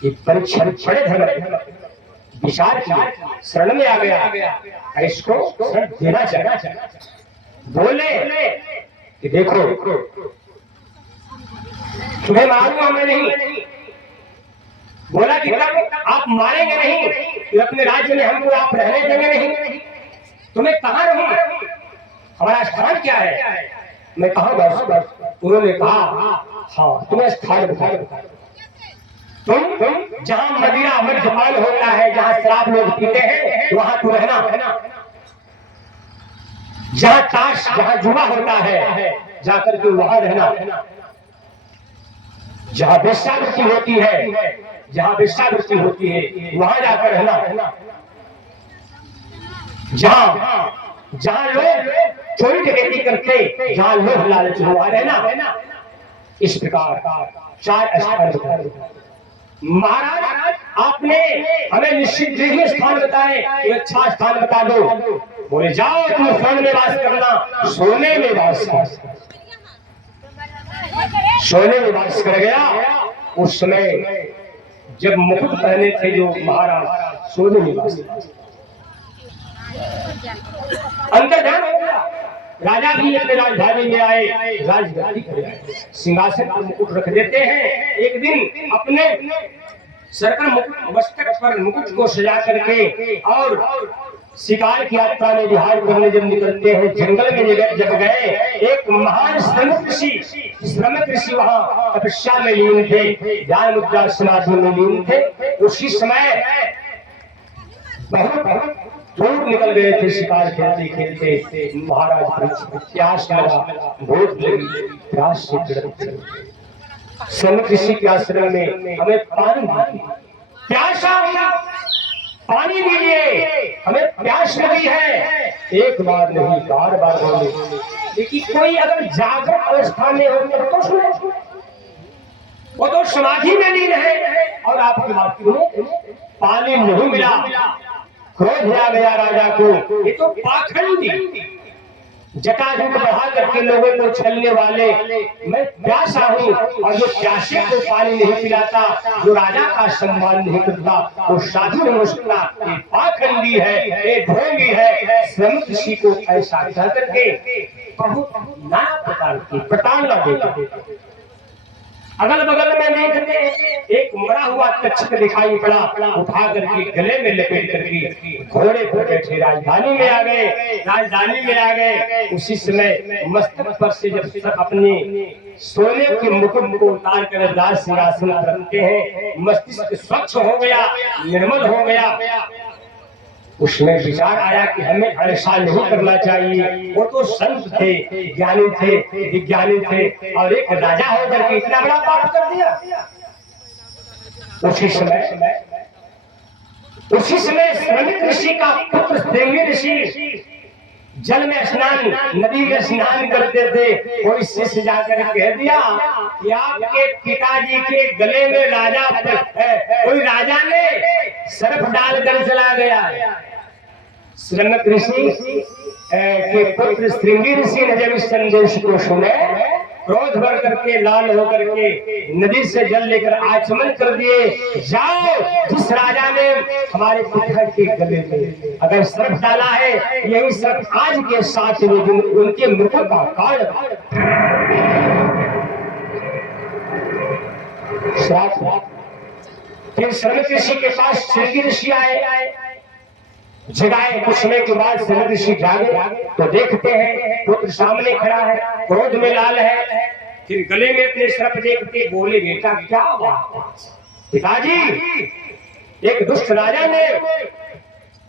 एक परीक्षा बड़े धर्म विचार किया, शरण में आ गया, इसको शरण देना चाहिए। बोले कि देखो, तुम्हें मारूंगा मैं नहीं। बोला कि आप मारेंगे नहीं, तो अपने राज्य में हमको आप रहने देंगे नहीं, तुम्हें कहाँ रहूं? हमारा स्थान क्या है? मैं कहा बस। उन्होंने कहा हाँ, तुम्हें स्थान बताया। तुम जहां मदिरा मद्यपान होता है, जहां शराब लोग पीते हैं, वहां तू रहना। जहां ताश, जहां जुआ होता है, जाकर के वहां रहना। जहां वेश्यावृत्ति होती है, वहां जाकर रहना। जहां लोग चोरी डकैती करते, जहां लोग लालच हुआ रहना। इस प्रकार 4 स्थान महाराज आपने हमें निश्चित ही स्थान बताए, एक अच्छा स्थान बता दो। बोले जाओ, तुम स्वर्ण में वास करना। सोने में वास कर गया। उस समय जब मुकुट पहने थे जो महाराज, सोने में वास अंतर्धान हो गया। राजा भी अपने राजधानी में आए, राजगादी कर आए, सिंहासन पर मुकुट रख देते हैं। एक दिन अपने सर पर मुकुट, मस्तक पर मुकुट को सजा करके और शिकार की यात्रा में विहार करने जब निकलते हैं, जंगल में जब गए, एक महान श्रमिक ऋषि वहां तपस्या में लीन थे, ध्यान मुद्रा समाधि में लीन थे। उसी समय बहुत दूर निकल गए थे शिकार खेलते खेलते। महाराज प्यास लगा, भूख लगी, प्यास से तड़पते। श्रमिक ऋषि के आश्रम में हमें पानी, प्यासा पानी दीजिए, हमें प्यास लगी है। एक बार नहीं बार बार बोले, लेकिन कोई अगर जागृत अवस्था में हो तो सुने, वो तो समाधि में लीन है और आपकी बात क्यों पानी नहीं मिला, क्रोध आ गया राजा को। ये तो पाखंडी जटाजूट बढ़ा करके लोगों को छलने वाले, मैं प्यासा हूँ और जो प्यासे को पानी नहीं पिलाता, जो राजा का सम्मान नहीं करता, वो साधु नहीं हो सकता। ये पाखंडी है, ये ढोंगी है। श्रमिक ऋषि को ऐसा कह करके बहुत नाना प्रकार की प्रताड़ना देते। अगल बगल में देखते एक मरा हुआ तक्षक दिखाई पड़ा, उठा करके गले में लपेट करके घोड़े पर बैठे राजधानी में आ गए। राजधानी में आ गए, उसी समय मस्तक पर से जब अपने सोने के मुकुट को उतार कर राज सिंहासन रखते हैं, मस्तिष्क स्वच्छ हो गया, निर्मल हो गया। उसमें विचार आया कि हमें ऐसा नहीं करना चाहिए। वो तो संत थे, ज्ञानी थे, विज्ञानी थे, और एक राजा होकर के इतना बड़ा पाप कर दिया। उसी समय श्रमिक ऋषि का पुत्र श्रृंगी ऋषि जल में स्नान, नदी में स्नान करते थे। कोई शिष्य जाकर कह दिया कि आपके पिताजी के गले में राजा कोई राजा ने सर्प डालकर चला गया। श्रमिक ऋषि के पुत्र श्रृंगी ऋषि ने जब इस संदेश को सुने, क्रोध भर करके लाल होकर के नदी से जल लेकर आचमन कर दिए। जाओ, जिस राजा ने हमारे पुत्र के गले में अगर सर्प डाला है, यही सर्प आज के 7 दिन उनके मृत्यु का कारण। फिर श्रमिक ऋषि के पास श्रृंगी ऋषि आए, जगाए। कुछ समय के बाद श्रमिक ऋषि जागे तो देखते हैं पुत्र सामने खड़ा है, क्रोध में लाल है। फिर गले में अपने सर्प देखते बोले, बेटा क्या बात? पिताजी, एक दुष्ट राजा ने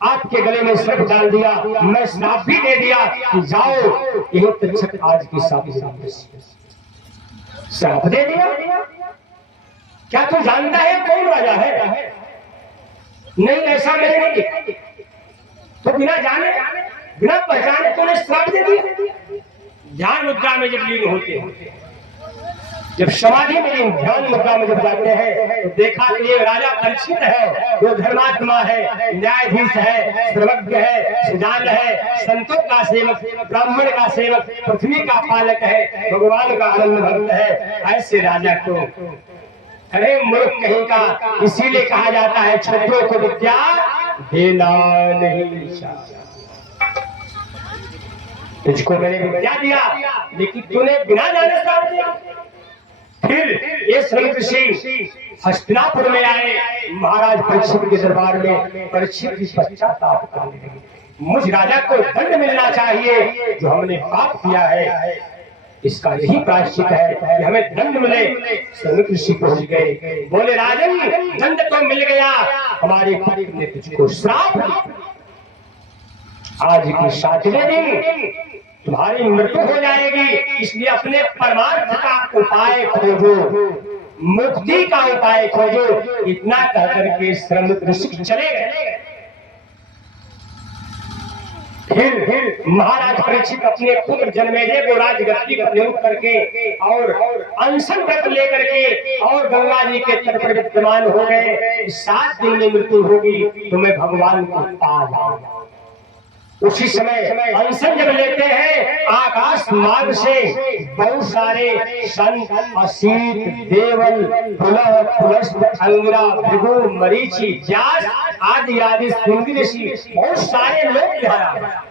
आपके गले में सर्प डाल दिया, मैं श्राप भी दे दिया कि जाओ, यही तक्षक आज की श्राप दे दिया। क्या तू जानता है कौन राजा है? नहीं, ऐसा मैंने नहीं देखा। तो बिना जाने बिना पहचाने तूने श्राप दे दिया। ध्यान मुद्रा में जब लीन होते हैं, जब समाधि में लीन ध्यान मुद्रा में जब जाते हैं, तो देखा कि ये राजा परीक्षित है, जो धर्मात्मा है, न्यायाधीश है, सर्वज्ञ है, सुजान है, संतों का सेवक, ब्राह्मण का सेवक, पृथ्वी का पालक है, भगवान का आनंद भक्त है। ऐसे राजा को अरे मूर्ख कहीं का, इसीलिए कहा जाता है छात्रों को विद्या देना नहीं चाहिए। तुझको मैंने विद्या दिया, लेकिन तूने बिना जाने श्राप दिया। फिर ये श्रमिक ऋषि हस्तिनापुर में आए, महाराज परीक्षित के दरबार में। परीक्षित की पश्चाताप करने लगे, मुझ राजा को दंड मिलना चाहिए जो हमने पाप किया है, इसका यही प्रायश्चित है कि हमें दंड मिले। श्रमिक ऋषि पहुंच गए, बोले राजन, दंड तो मिल गया, हमारे पुत्र ने तुझको श्राप दिया। आज की 7वें दिन तुम्हारी मृत्यु हो जाएगी, इसलिए अपने परमार्थ का उपाय खोजो, मुक्ति का उपाय खोजो। इतना कहकर के श्रमिक ऋषि चले गए। फिर महाराज परीक्षित अपने पुत्र जन्मेजय को राजगद्दी पर नियुक्त करके और अनशन व्रत लेकर के और गंगा जी के तट पर विद्यमान हो गए। 7 दिन में मृत्यु होगी तो मैं भगवान को पा जाऊंगा। उसी समय अनशन जब लेते हैं, आकाश मार्ग से बहुत सारे संत, असीत, देवल, पुलह, पुलस्त, अंगिरा, भृगु, मरीचि, व्यास आदि आदि श्रृंगी ऋषि, बहुत सारे लोग यहाँ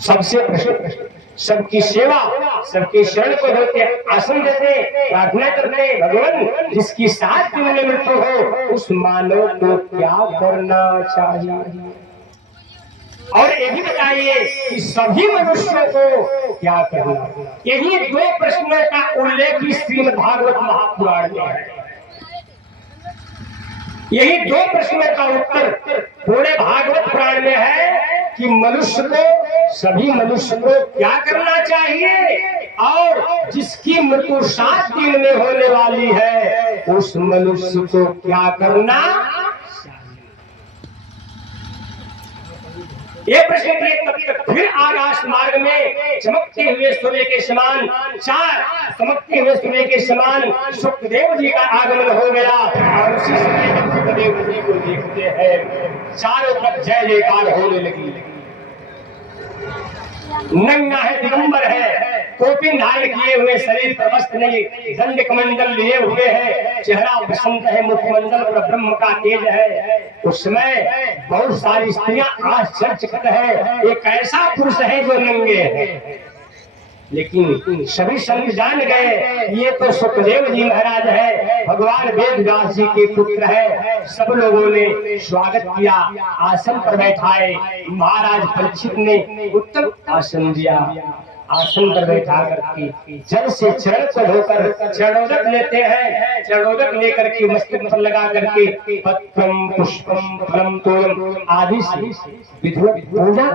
सबसे प्रसिद्ध, सबकी सेवा, सबकी शरण को धोते, आसन देते, प्रार्थना करते, भगवान जिसकी 7 दिन में मृत्यु हो उस मानव को क्या करना चाहिए? और ये भी बताइए कि सभी मनुष्यों को क्या करना? यही 2 प्रश्नों का उल्लेख श्रीमद् भागवत महापुराण में है। यही 2 प्रश्नों का उत्तर पूरे भागवत पुराण में है कि मनुष्य को, सभी मनुष्य को क्या करना चाहिए, और जिसकी मृत्यु 7 दिन में होने वाली है उस मनुष्य को क्या करना ये प्रश्न किए तब तक फिर आकाश मार्ग में चमकते हुए सूर्य के समान चार चमकते हुए सूर्य के समान सुखदेव जी का आगमन हो गया और उसी समय जब सुखदेव जी को देखते हैं चारों तरफ जय जयकार होने लगी। नंगा है, दिगंबर है, टोपी धारण किए हुए, शरीर पर वस्त्र नहीं, दंड कमंडल लिए हुए है, चेहरा प्रसन्न है, मुखमंडल पर ब्रह्म का तेज है। उस समय बहुत सारी स्त्रियां आश्चर्यचकित है, एक ऐसा पुरुष है जो नंगे है। लेकिन सभी संत जान गए ये तो सुखदेव जी महाराज है, भगवान वेदव्यास जी के पुत्र है। सब लोगों ने स्वागत किया, आसन पर बैठाए। महाराज परीक्षित ने उत्तम आसन दिया, आसन पर बैठा करके जल से चरण को धोकर चरणोदक लेते हैं। चरणोदक लेकर के मस्तक पर लगा करके पत्रम पुष्पम फलम तोयम आदि से विधिवत पूजा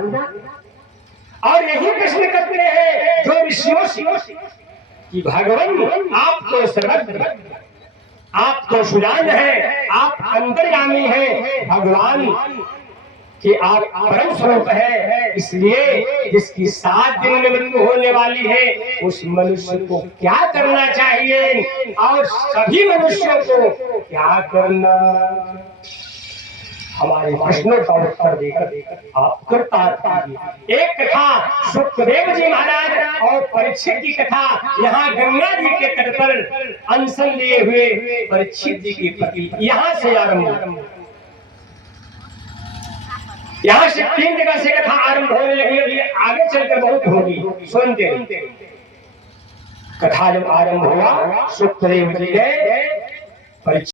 और यही प्रश्न करते हैं जो ऋषियों से कि भगवान आप तो सर्वज्ञ, आप तो सुजान है, आप अंतर्यामी हैं, भगवान कि आप परम स्वरूप है। इसलिए जिसकी 7 दिन में मृत्यु होने वाली है उस मनुष्य को क्या करना चाहिए और सभी मनुष्यों को क्या करना। हमारे प्रश्नों का उत्तर देकर आप कृतार्थ कीजिए। एक कथा सुखदेव जी महाराज और परीक्षित की कथा यहाँ गंगा जी के तट पर अनशन लिए हुए परीक्षित जी की पति यहाँ से आरंभ, यहाँ से 3 जगह से कथा आरंभ होने लगी। आगे चलकर बहुत होगी, सुनते कथा जब आरंभ हुआ सुखदेव जी ने परीक्षित